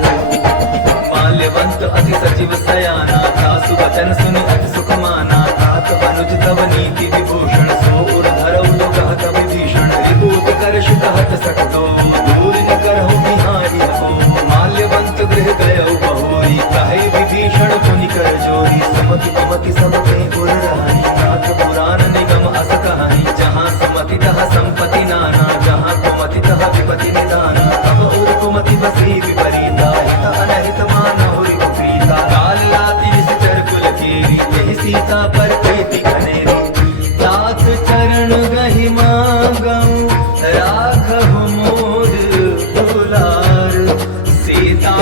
माल्यवंत अति सचिव सयाना दासु वचन सुनि अति सुख माना। तात अनुज तव नीति विभूषण सो उर धरऊ लोगह तव भीषण। रिपुत कर कहत सकतो दूर न करहु बिहारी हो। माल्यवंत गृह गयऊ बहोरी कहे विभीषण मुनि कर जोरी। सुमति कुमति सब पे उर रानी नाथ पुराण निगम अस कहानी। जहाँ सुमति तहाँ संपत्ति नाना जहाँ कुमति तहाँ विपत्ति निदाना। तब उर कुमति बसी विपरीता हित अनहित मानहु विपरीता। काल राति निश्चर कुल केरी यही सीता पर प्रीति घनेरी। तात चरण गहि मांगऊं राखहु मोर दुलार। सीता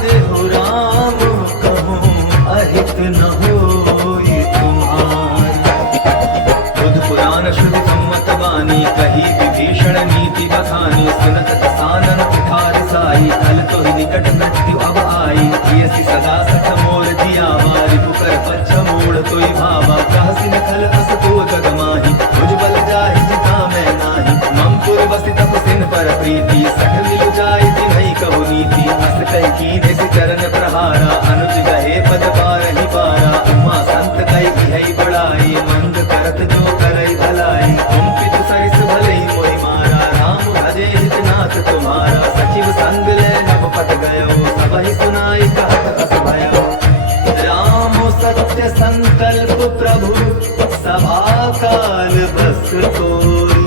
देहु राम कहूँ अहित न होई तुम्हार। बुध पुराण श्रुति सम्मत वाणी कही विभीषण नीति बखानी। सुनत दसानन उठार साई कल तो ही निकट मृत्यु अब आई। यसी सदा सठ मोर जियावा रिपुकर पच्छ मूढ़ तोई भावा। कहसी न खल अस तो गगमाही भुजबल जाहि जिता मैं नाही। ममपुर बसि तप सिन पर प्रीति सठ मिलु जाय तिन्हई कहु नीति। अस कहि कीन्हे सि चरण प्रहारा अनुज गहे पद बारहि बारा। उमा संत कहि इहै बड़ाई मंद करत जो करई भलाई। तुम पितु सरिस भलई मोहि मारा राम भजे हित नाथ तुम्हारा। सचिव संग ले नभ पत गयो सबहि सुनाई कहत अस भयो। राम सत्य संकल्प प्रभु सभा काल बस तोरी।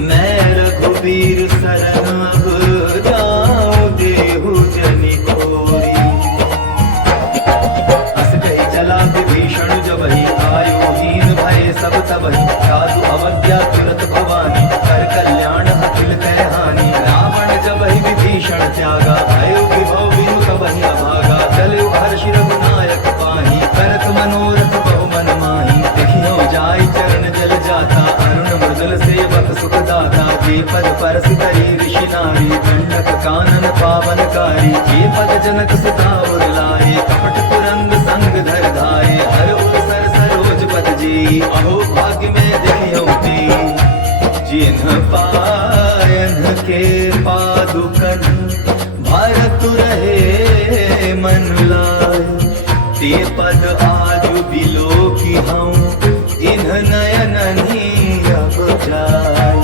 मैं रघुबीर शरण अब जाऊं देहु जनि कोरी। अस कहि चला विभीषण जबहि आयुहीन भय सब तबहि। साधु अवज्ञा तुरत भवानी कर कल्याण अखिल कह हानि। रावण जबहि विभीषण त्यागा भयो विभव बिनु कबहि अभागा। चलउ हर्षि रघुनायक पाहि करत मनोरथ बहु मन माहि। देखियो जाय चरण जल जाता अरुण मृदुल सेवक सुख दाता। जे पद परस करी ऋषि नारी दंडक कानन पावनकारी। जे पद जनक सुता उर लाए कपट कुरंग संग धर धाये। हर उर सर सरोज पद जी अहो भाग्य में देखियो ते। जिन्ह पायन के पादुकन भरत रहे मन लाए। ते पद आजु बिलो की हूँ इन्ह नयननि अब जाय।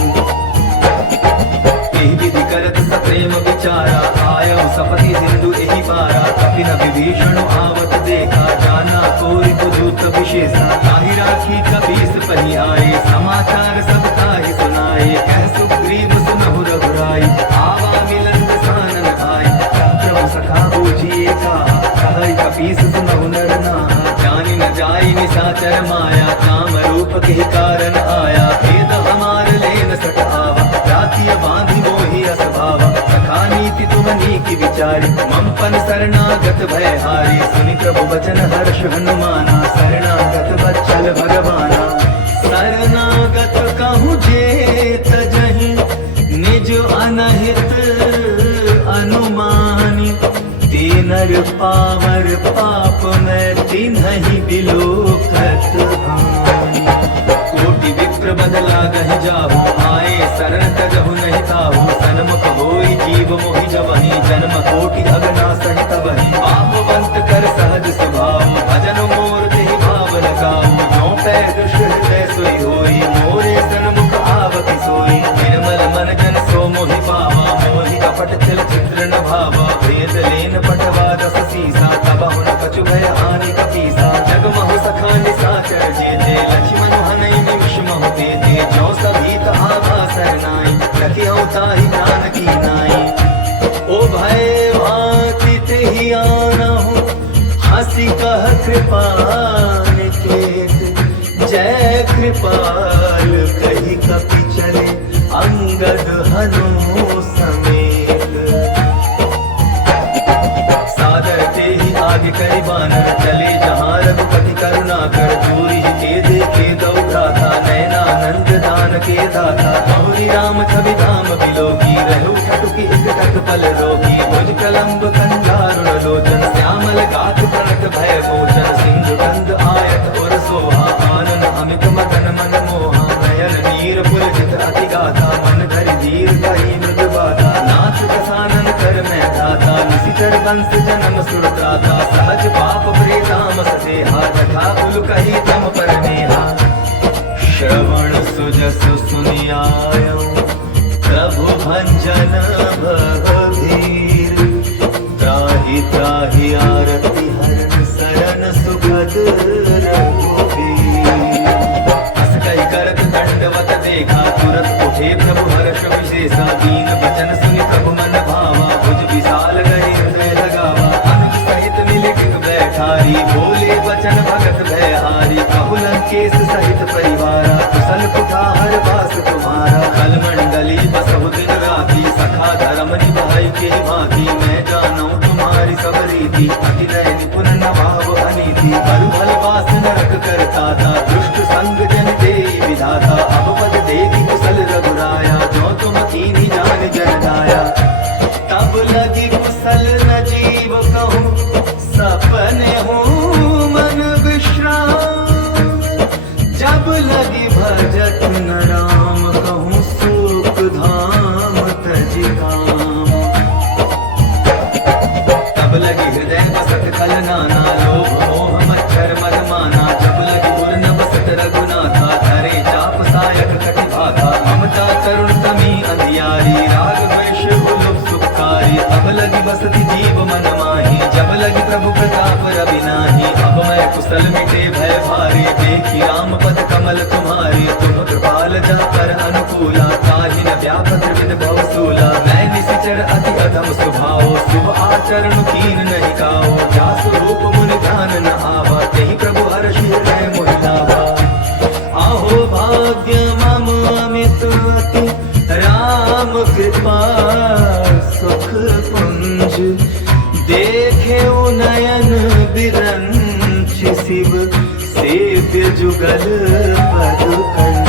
एहि विधि करत सप्रेम विचारा आयो सपति सिंधु एहि पारा। कपिन विभीषण आवत देखा जाना कोई बुधूत विशेषा। ताहि राखी कपीस पहि आए समाचार सब ताहि सुनाए। कह सुग्रीव सुनहु रघुराई आवा मिलन दसानन भाई। प्रभु सखा बूझिए कहा कहै कपीस सुनहु नर नाहा। जानि न जाई निशाचर माया काम रूप के कारण आया। भेद हमार लेन सट आवा रातिय बांधि मोहि अस भावा। सखा नीति तुम नीकी विचारी ममपन शरणागत भय हारी। सुनि प्रभु वचन हर्ष हनुमाना शरणागत बच्चल भगवाना। शरणागत कहूँ जेत जहि निज अनहित अनुमानी। तीनर पावर पाप में तिन्हि बिलोकत हानि। कोटि विप्र बदला गहि जाहु आए शरण तजहु नहीं ताहु। सन्मुख होई जीव मोहि जबहि जन्म कोटि अगना सहित बहि। पापवंत कर सहज स्वभाव भजन कृपाल कही कपि चले अंगद हनु समेत। सादर ते ही आगे करी बानर चले जहाँ रघुपति करुणा कर दूरी के देखे दो भ्राता नयनानंद दान के दाता। बहुरी राम छवि धाम बिलोकी रहु खटुकी एक टक पल रोगी। भुज कलम्ब कंधारुण लोचन श्यामल गात प्रणत भय मोचन। सिंधु गंध आयत और सोहा आनन अमित मदन मन मोहा। नयन नीर पुलकित अति गाथा मन धरि धीर कही मृद बाधा। नाथ कसानन कर मैं धाता निशिचर वंश जन्म सुर त्राता। सहज पाप प्रेताम सदेहा तथा कुल कही तम पर नेहा। श्रवण सुजस सुनियायो प्रभु भंजन भगधीर। त्राहि त्राहि आरति हरन सरन सुखद रघुवीर। हस कहि करत दंडवत देखा तुरत उठे प्रभु हर्ष विशेषा। दीन बचन सुनि प्रभु मन भावा भुज विशाल गहि हृदय लगावा। अनुज सहित मिले टिक बैठारी बोले बचन भगत भयहारी। कहु लंकेश सहित परिवारा कुशल कुठार वास तुम्हारा। कल मंडली बसहु दिन राती सखा धर्म निभाई के भांति। मैं जानू तुम्हारी सब रीति अति नय निपुण नभाव अनीति। बरु भल वास नरक करता था दुष्ट संग जन दे विधाता। अब पद देखी कुशल रघुराया जो तुम कीन्ही जान जन दाया। तब लगी कुशल न जीव कहूँ सपने हूँ मन विश्राम। जब लगी भजत न राम कहूँ सुख धाम तज काम। तब लगी हृदय बसत खल नाना लोभ मोह मच्छर मद माना। जब लगी उर न बसत रघुनाथा धरे चाप सायक कटि भाथा। ममता तरुण तमी अंधियारी राग द्वेष उलुप सुखकारी। अब लगी बसती जीव मन माही जब लगी प्रभु प्रताप रवि नाही। अब मैं कुशल मिटे भय भारी देखी राम पद कमल तुम्हारी। तुम कृपाल जाकर अनुकूला ताहि न व्यापत त्रिविध भवसूला। मैं निशिचर अति अधम स्वभाव शुभ आचरण कीन नहीं काओ। जासु रूप मुनि ध्यान न आवा तेहि प्रभु हर्षि हृदय मोहि लावा। आहो भाग्य मम अमित अति राम कृपा सुख पुंज। देखे नयन बिरंच शिव सेव्य जुगल पद कंज।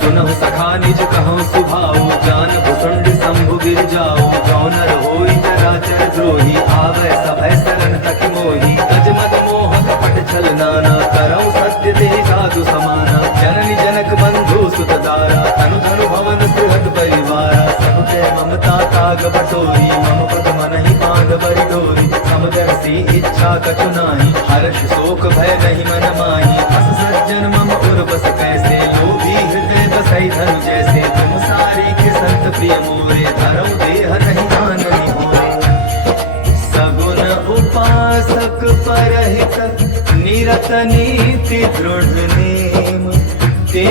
सुनहु सखा निज कहूँ सुभाऊ जान भुसुंड शंभु गिर जाऊ। जो नर होई चराचर द्रोही आवे सभय शरण तक मोही। गज मद मोह कपट छल नाना करऊ सत्य ते साधु समाना। जननी जनक बंधु सुत दारा तनु धनु भवन सुहृद परिवारा। सब के ममता ताग बटोरी मम पद मन ही बांध बरि डोरी। समदर्शी इच्छा कछु नाही हर्ष शोक भय नहीं मन माही। हस सज्जन मम उर बस कैसे लोभी हृदय बसई धनु जैसे। तुम सारी के संत प्रिय मोरे धरऊ देह नहीं दाननी होरे। सगुन उपासक परहित निरत नीति दृढ़ नेम। ते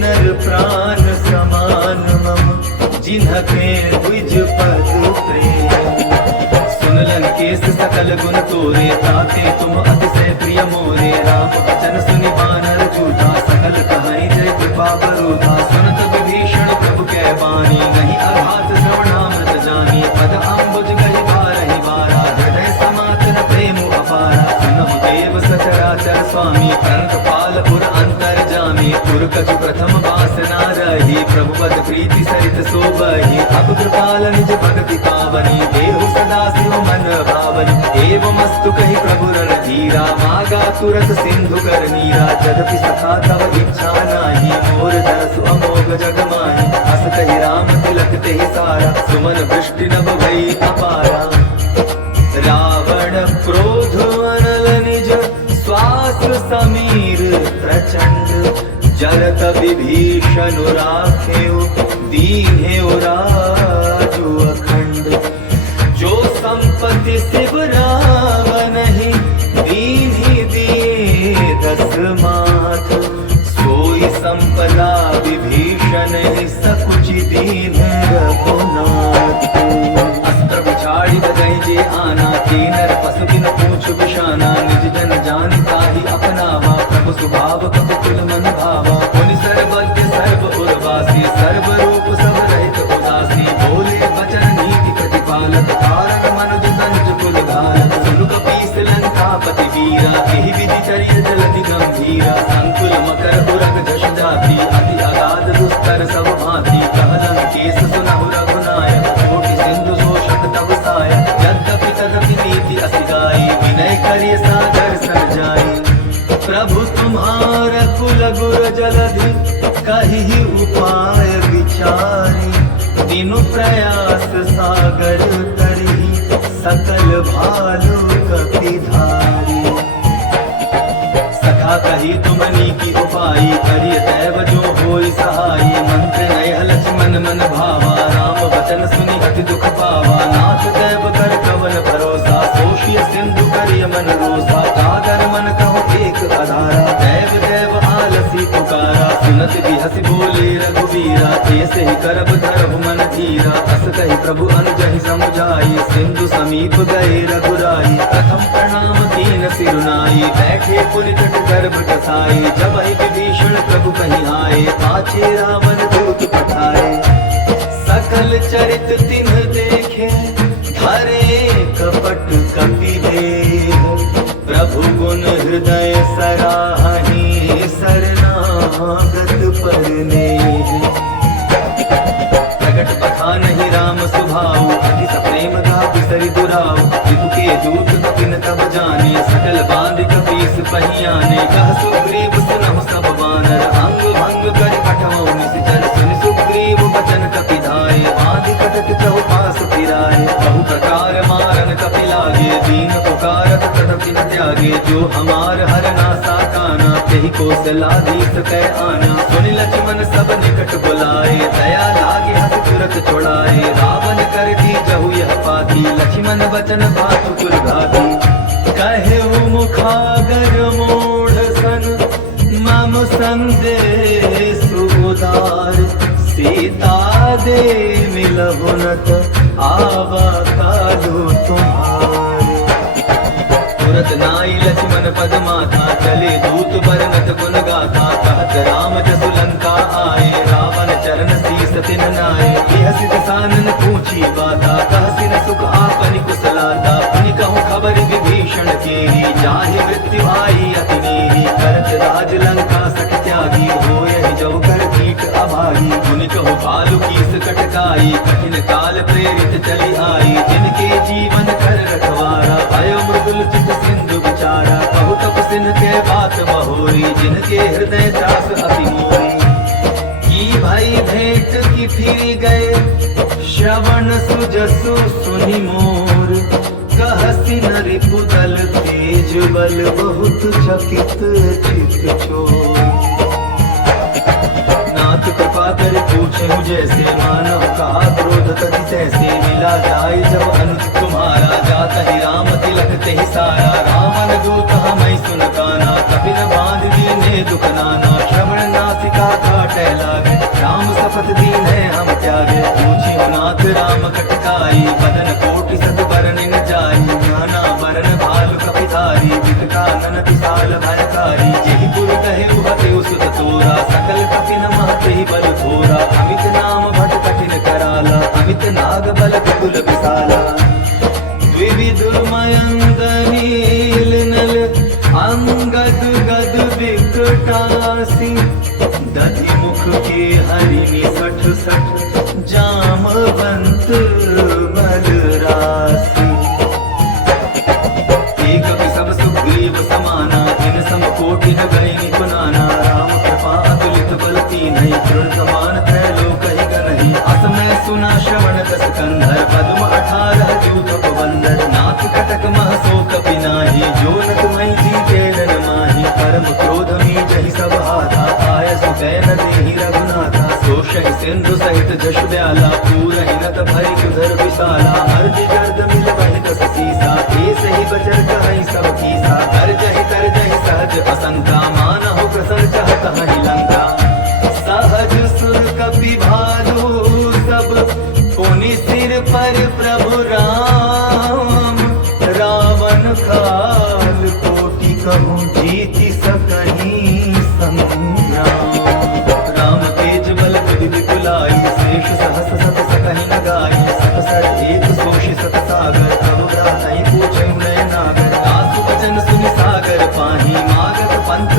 नर प्राण समान मम जिन्हके द्विज पद प्रेम। सुन लंकेश सकल गुण तोरे ताते तुम अतिशय प्रिय मोरे। राम वचन सुनि बानर जूठा सकल कहाई जय कृपा बरूथा। सुनत विभीषण प्रभु कै बानी नहीं अघात श्रवणामृत जानी। पद अम्बुज गहि बारहि बारा हृदय समात न प्रेम अपारा। सुनहु देव सचराचर स्वामी प्रणत पाल पुर अंतर जामी। पुर कछु प्रथम वासना रही प्रभु पद प्रीति सरित सोबही। अब कृपाल निज भक्ति पावनी देहु सदा शिव मन भावनी। एवं अस्तु कहि प्रभु रणधीरा मागा तुरत सिंधु कर नीरा। यद्यपि सखा तव इच्छा नाही मोर दरसु अमोघ जग माही। हस कहि राम तिलक तेहि सारा सुमन वृष्टि नभ भई अपारा। रावण क्रोध अनल निज श्वास समीर प्रचंड। जरत विभीषण राखेउ दीन्हेउ राजु अखंड। जो संपत्ति शिव रावण ही दीन्हि दिए दस माथ। सोई संपदा विभीषण ही सकुचि दीन रघुनाथ। अस्त्र बिछाड़ी बजई जे आना के नर पशु बिन पूछ बिशाना। निज जन जान ताहि अपनावा प्रभु स्वभाव कपि कुल मन भावा। जाति अति अगाध दुस्तर सब भांति कहलन केस सुनहु रघुनायक कोटि सिंधु शोषक तब सायक यद्यपि तदपि नीति असि गाई विनय करिय सागर सर जाई प्रभु तुम्हार कुल गुर जलधि कहि उपाय विचारी तीनु प्रयास सागर करी सकल भालु कपिधारी सखा कही तुमनी की उपाई करिय दैव जो होई सहाई मंत्र नय लक्ष्मण मन भावा राम वचन सुनि अति दुख पावा नाथ दैव कर कवन भरोसा सोषिय सिंधु करिय मन रोसा कागर मन कहो एक आधारा दैव दैव आलसी पुकारा सुनत बिहसि बोले रघुवीरा ऐसे ही करब धरहु मन धीरा अस कहि प्रभु अनुजहि समुझाई सिंधु समीप गए रघुराई प्रथम प्रणाम दीन सिरुनाई बैठे पुनि तट गर्भ कसाई जब ही विभीषण प्रभु कहीं आए पाछे रावण दूत पठाए सकल चरित तिन्ह देखे धरे कपट कपि देह प्रभु गुण हृदय सराहनी शरणागत परनेह प्रकट बखानहि राम सुभाऊ अति सप्रेम गाति सरि दुराऊ विभु के दूत कपिन तब जाने सकल बांध कपीस पहियाने कह सुग्रीव सुनहु सब वानर अंग भंग कर कटहु निश्चर सुनि सुग्रीव बचन कपि धाये बांध कटक चहुपास फिराए बहु प्रकार मारन कपि लागे दीन पुकारत तड़पि न त्यागे जो हमार हरना साकाना तेहि कौशलाधीश कै आना सुनि लक्ष्मण सब निकट बुलाए दया लागे हस तुरत छोड़ाए रावण कर दी जहु यह पाती लक्ष्मण वचन बातु दुर्घाती कहे मुखागर मोढ़ सन मम संदेश उदार सीता दे मिलहुनत आवा कालू तुम्हार तुरत नाई लक्ष्मण पद माथा चले दूत बरनत गुण गाथा कहत राम जसु लंका आए रावण चरण शीस तिन नाए हसी दसानन पूछी बाता कहसी न सुख आपनि कुशलाता पुनि कहूँ खबर विभीषण केरी जाहि मृत्यु आई अति नेरी करत राज लंका सठ त्यागी होय जौ कर कीट अभागी पुनि कहूँ भालु कीस कटकाई कठिन काल प्रेरित चली आई जिनके जीवन कर रखवारा भयो मृदुल चित सिंधु विचारा कहु तप सिन के बात बहोरी जिनके हृदय त्रास अति मोरी की भाई भेंट की फिर गए श्रवण सुजसु सुनि मोर कहसी नरि पुदल तेज बल बहुत चकित चित चोर नाथ कृपा कर पूछे जैसे मानव कहा क्रोध तति तैसे मिला जाए जब अनुज तुम्हारा जात ही राम तिलक तेहि सारा रावण दूत हमें सुन काना कपिन बांध दीने दुख नाना श्रवण नासिका काटे लागे राम शपथ दीने हम त्यागे पूछी नाथ राम कटकाई बदन कोटि सत बरन न जाई नाना बरन भालु कपिधारी विकटानन विशाल भयकारी जेहि पुर कहे उहते सुत तोरा सकल कपिन महते बल थोरा अमित नाम भट कठिन कराला अमित नाग बल कुल विशाला द्विविधुर्मयंद नील नल अंगद गद विकटासी दधि मुख के हरिणि सठ सठ जामवंत बल राशि एक सब सुग्रीव समाना इन सम कोटि न गए निपुनाना राम कृपा अतुलित बल नहीं दृढ़ समान त्रैलोक ही गनहि असमय सुना श्रवण दस कंधर पद्म 18 जूत बंदर नाथ कटक महसोक पिनाही जो न तुम्हें जीते न माही परम क्रोध मी जहि सब हाथा आय सुकैन देहि रघुनाथा सोषहि सिंधु सहित जश ब्याला पूरहि नत भरि उधर विशाला हर गर्द मिल बहि दस सीसा ऐस ही बचर कहहि सब कीसा कर जहि सहज असंका मानहु प्रसन्न चाहत हरि लंका सहज सुर कपि भालु सब पुनि सिर पर प्रभु राम रावण काल कोटि कहूँ जीति सकहि संग्राम राम तेज बल बुद्धि विपुलाई शेष सहस सत सकहि न गाई सत सर एक सोषि सत सागर प्रभु भ्रातहि पूछहि नय नागर दासु वचन सुनि सागर पाही मागत पंथ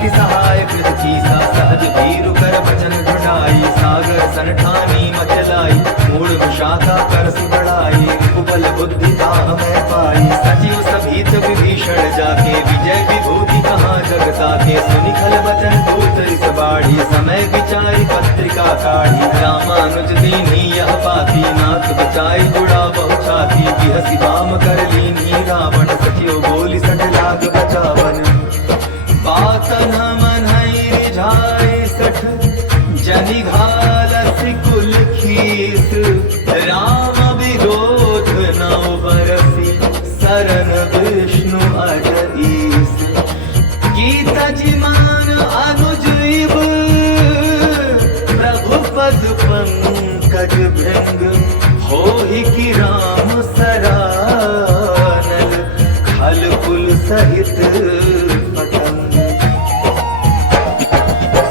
अति सहाय कृत कीसा, सहज भीरु कर बचन ढुंढाई, सागर सन ठानी मचलाई, मूढ़ विशाखा कर सुबड़ाई, रिपुबल बुद्धि ताह में पाई, सचिव सभीत विभीषण जाके, विजय विभूति कहाँ जगता के, सुनि खल बचन दूत रिस बाढ़ी, समय विचारी पत्रिका काढ़ी, रामानुज दीन्ही यह पाती, नाथ बचाई जुड़ा बहु छाती, बिहसी बाम कर लीन्ही रावण, सचिव बोली सठ लाग बचावन, बातन मन रिझाए सठ जनि घालस कुल खीस, राम विरोध नौ बरसी, सरन विष्णु अजईस, गीत जिमान अनुज इब, प्रभु पद पंकज भृंग, होहि की राम सरानल, खल कुल सहित पतंग,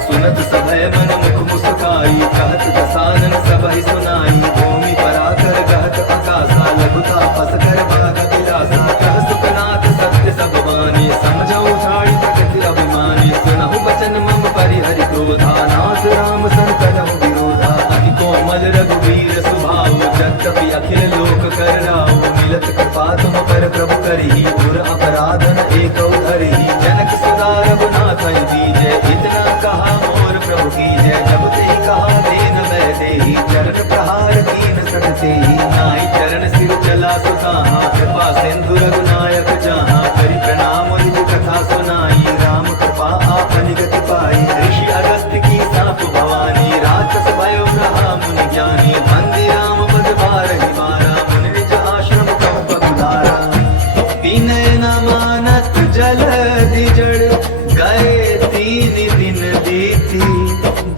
सुनत सभय मन मुख मुस्काई, कहत दसानन सबहि सुनाई, भूमि पराकर गहत आकाशा, लघुता पस कर भाग विलासा, कह सुखनाथ सत्य सब माने, समझौ झाड़ी प्रकृति अभिमानी, सुनहु बचन मम परिहरि क्रोधा, नाथ राम संतनहु विरोधा, अति कोमल रघुवीर सुभाव, जद्यपि अखिल लोक कर राव, मिलत कृपा तुम पर प्रभु करही, उर अपराधन एक धरही, जनक सदा रघुनाथ दीजय, इतना कहा मोर प्रभु की जय, जब ते कहा देन मैं देही, चरण प्रहार कीन सकते ही, नाहि चरण सिर चला सुताहा, कृपा सिंधु रघुनायक जहाँ, करि प्रणाम निज कथा सुनाई, राम कृपा आपनि गति पाई, ऋषि अगस्त्य की साप भवानी, राक्षस भयो रहा मुनि ज्ञानी, वंदे राम पद बारहि बारा, मुनि निज आश्रम कम पगुधारा, विनय न मानत जलधि जड़, गए तीन दिन देती,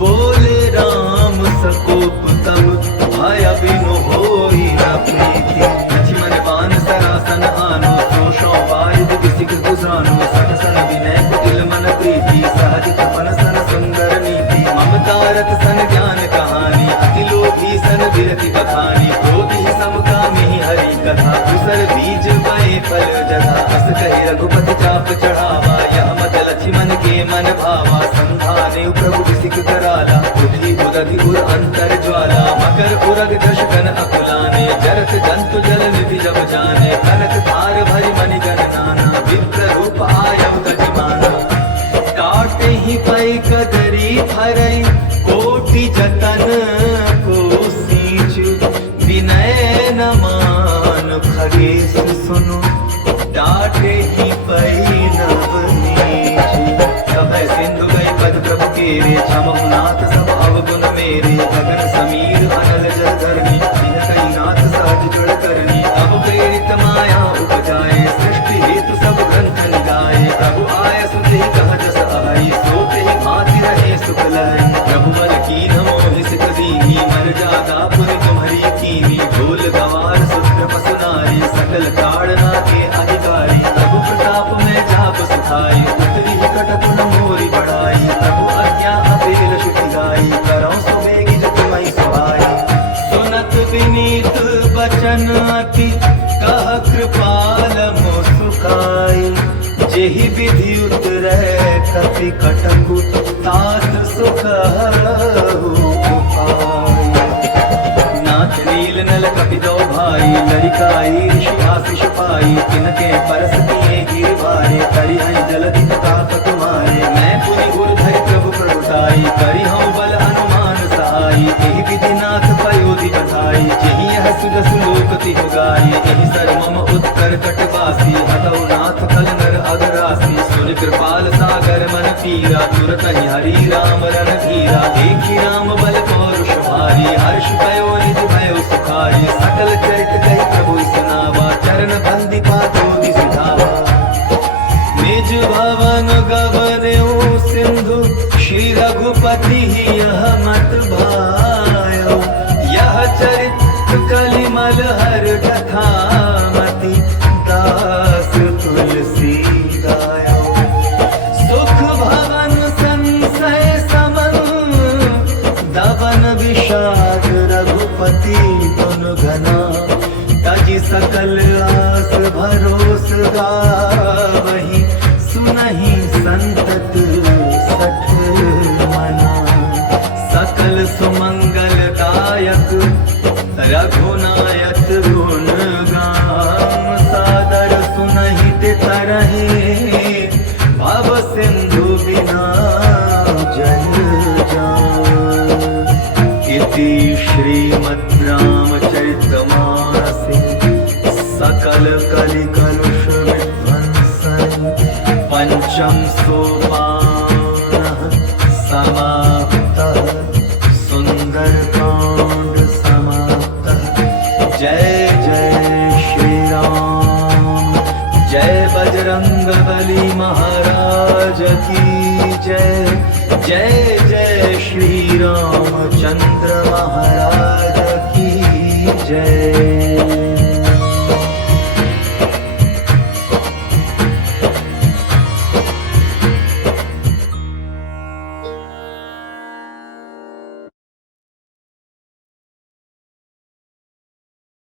बोले राम सकोप तब, भय बिनु होई न प्रीति, लक्ष्मण बान सरासन आनो, सोषो बारिद विसिक गुसानो, सठ सन विनय कुटिल मन प्रीति, सहज कपन सन सुंदर नीति, ममता रत सन ज्ञान कहानी, अति लोभी सन विरति बखानी, क्रोधी समकामी हरि कथा, कुशल बीज बए फल जथा, अस कहि रघुपति चाप चढ़ावा, यह मत लक्ष्मण के मन भावा, संधाने प्रभु विसिक कराला, बुद्धि बुदधि उर अंतर ज्वाला, मकर उरग दशकन अकुलाने, जरत जंतु जल निधि जब जाने, कनक धार भरि मणि गण नाना, विप्र रूप आयव तजिमाना, काटे ही पै कदरी फरई, कोटि जतन को सींचु, विनय न मान खगेश सुनु, डाटे ही पै नव नीचु, सभय सिंधु गई पद प्रभु केरे, क्षमहु नाथ सब अवगुण मेरे, गगन समीर अनल जल धरनी, कई नाथ सहज जुड़ करनी, अब प्रेरित माया उपजाए, सृष्टि हेतु सब ग्रंथ निगाए, प्रभु आय सुते कह जस आई, सोते भांति रहे सुख लहरी, प्रभु बल कीन मोहि सिख दीनी, मर जागा पुनि तुम्हारी कीनी, ढोल गवार सुत्र पसु नारी, सकल ताड़ना के अधिकारी, प्रभु प्रताप में जाप सुखाई, उतरी कटक न मोरी बढ़ाई, प्रभु आज्ञा अबेल शुति गाई, करौ सुबेगी जो तुम्हारी सहाई, सुनत विनीत बचन अति, कह कृपाल मो सुखाई, जेहि विधि उतरै कपि कटकु, तात सुख नाथ नील नल कपि दो भाई, लरिकाई ऋषि आशीष पाई, तिनके परस किए गिर भारे, करि हरि जलधि प्रताप तुम्हारे, मैं पुनि गुर धरि प्रभु प्रभुताई, करि हूँ बल हनुमान सहाई, एहि विधि नाथ पयोधि बधाई, जेहि यह सुदस लोक तिहु गाई, एहि सर मम उत्तर कटवासी, हतौ नाथ कल नर अगरासी, सुनि कृपाल सागर मन पीरा, तुरत हरि राम रन धीरा, देखि राम बल पौरुष भारी, हर्ष भयो निज भयो सुखारी, सकल चरित कहि प्रभु सुनावा, चरण बंदी पातोदि सुधावा, निज भवन गवन्यो सिंधु, श्री रघुपति यह मत भायो, यह चरित कलिमल हर कथा मति, दास तुलसी गायो, सुख भवन संशय समन, दवन विषाद रघुपति गुण घना, तजि सकल आस भरोस गावहि, सुनहि संतत 61 मना। सकल सुमंगलदायक रघुनायक गुण गाम, सादर सुनहित तरहि भव सिंधु बिना जल जान। इति श्रीमद् रामचरितमानसे सकल कलि कलुष विध्वंसन पंचम सोपानः समाप्तः। सुंदरकांड समाप्तः। जय जय श्री राम, जय बजरंग बली महाराज की जय। जय जय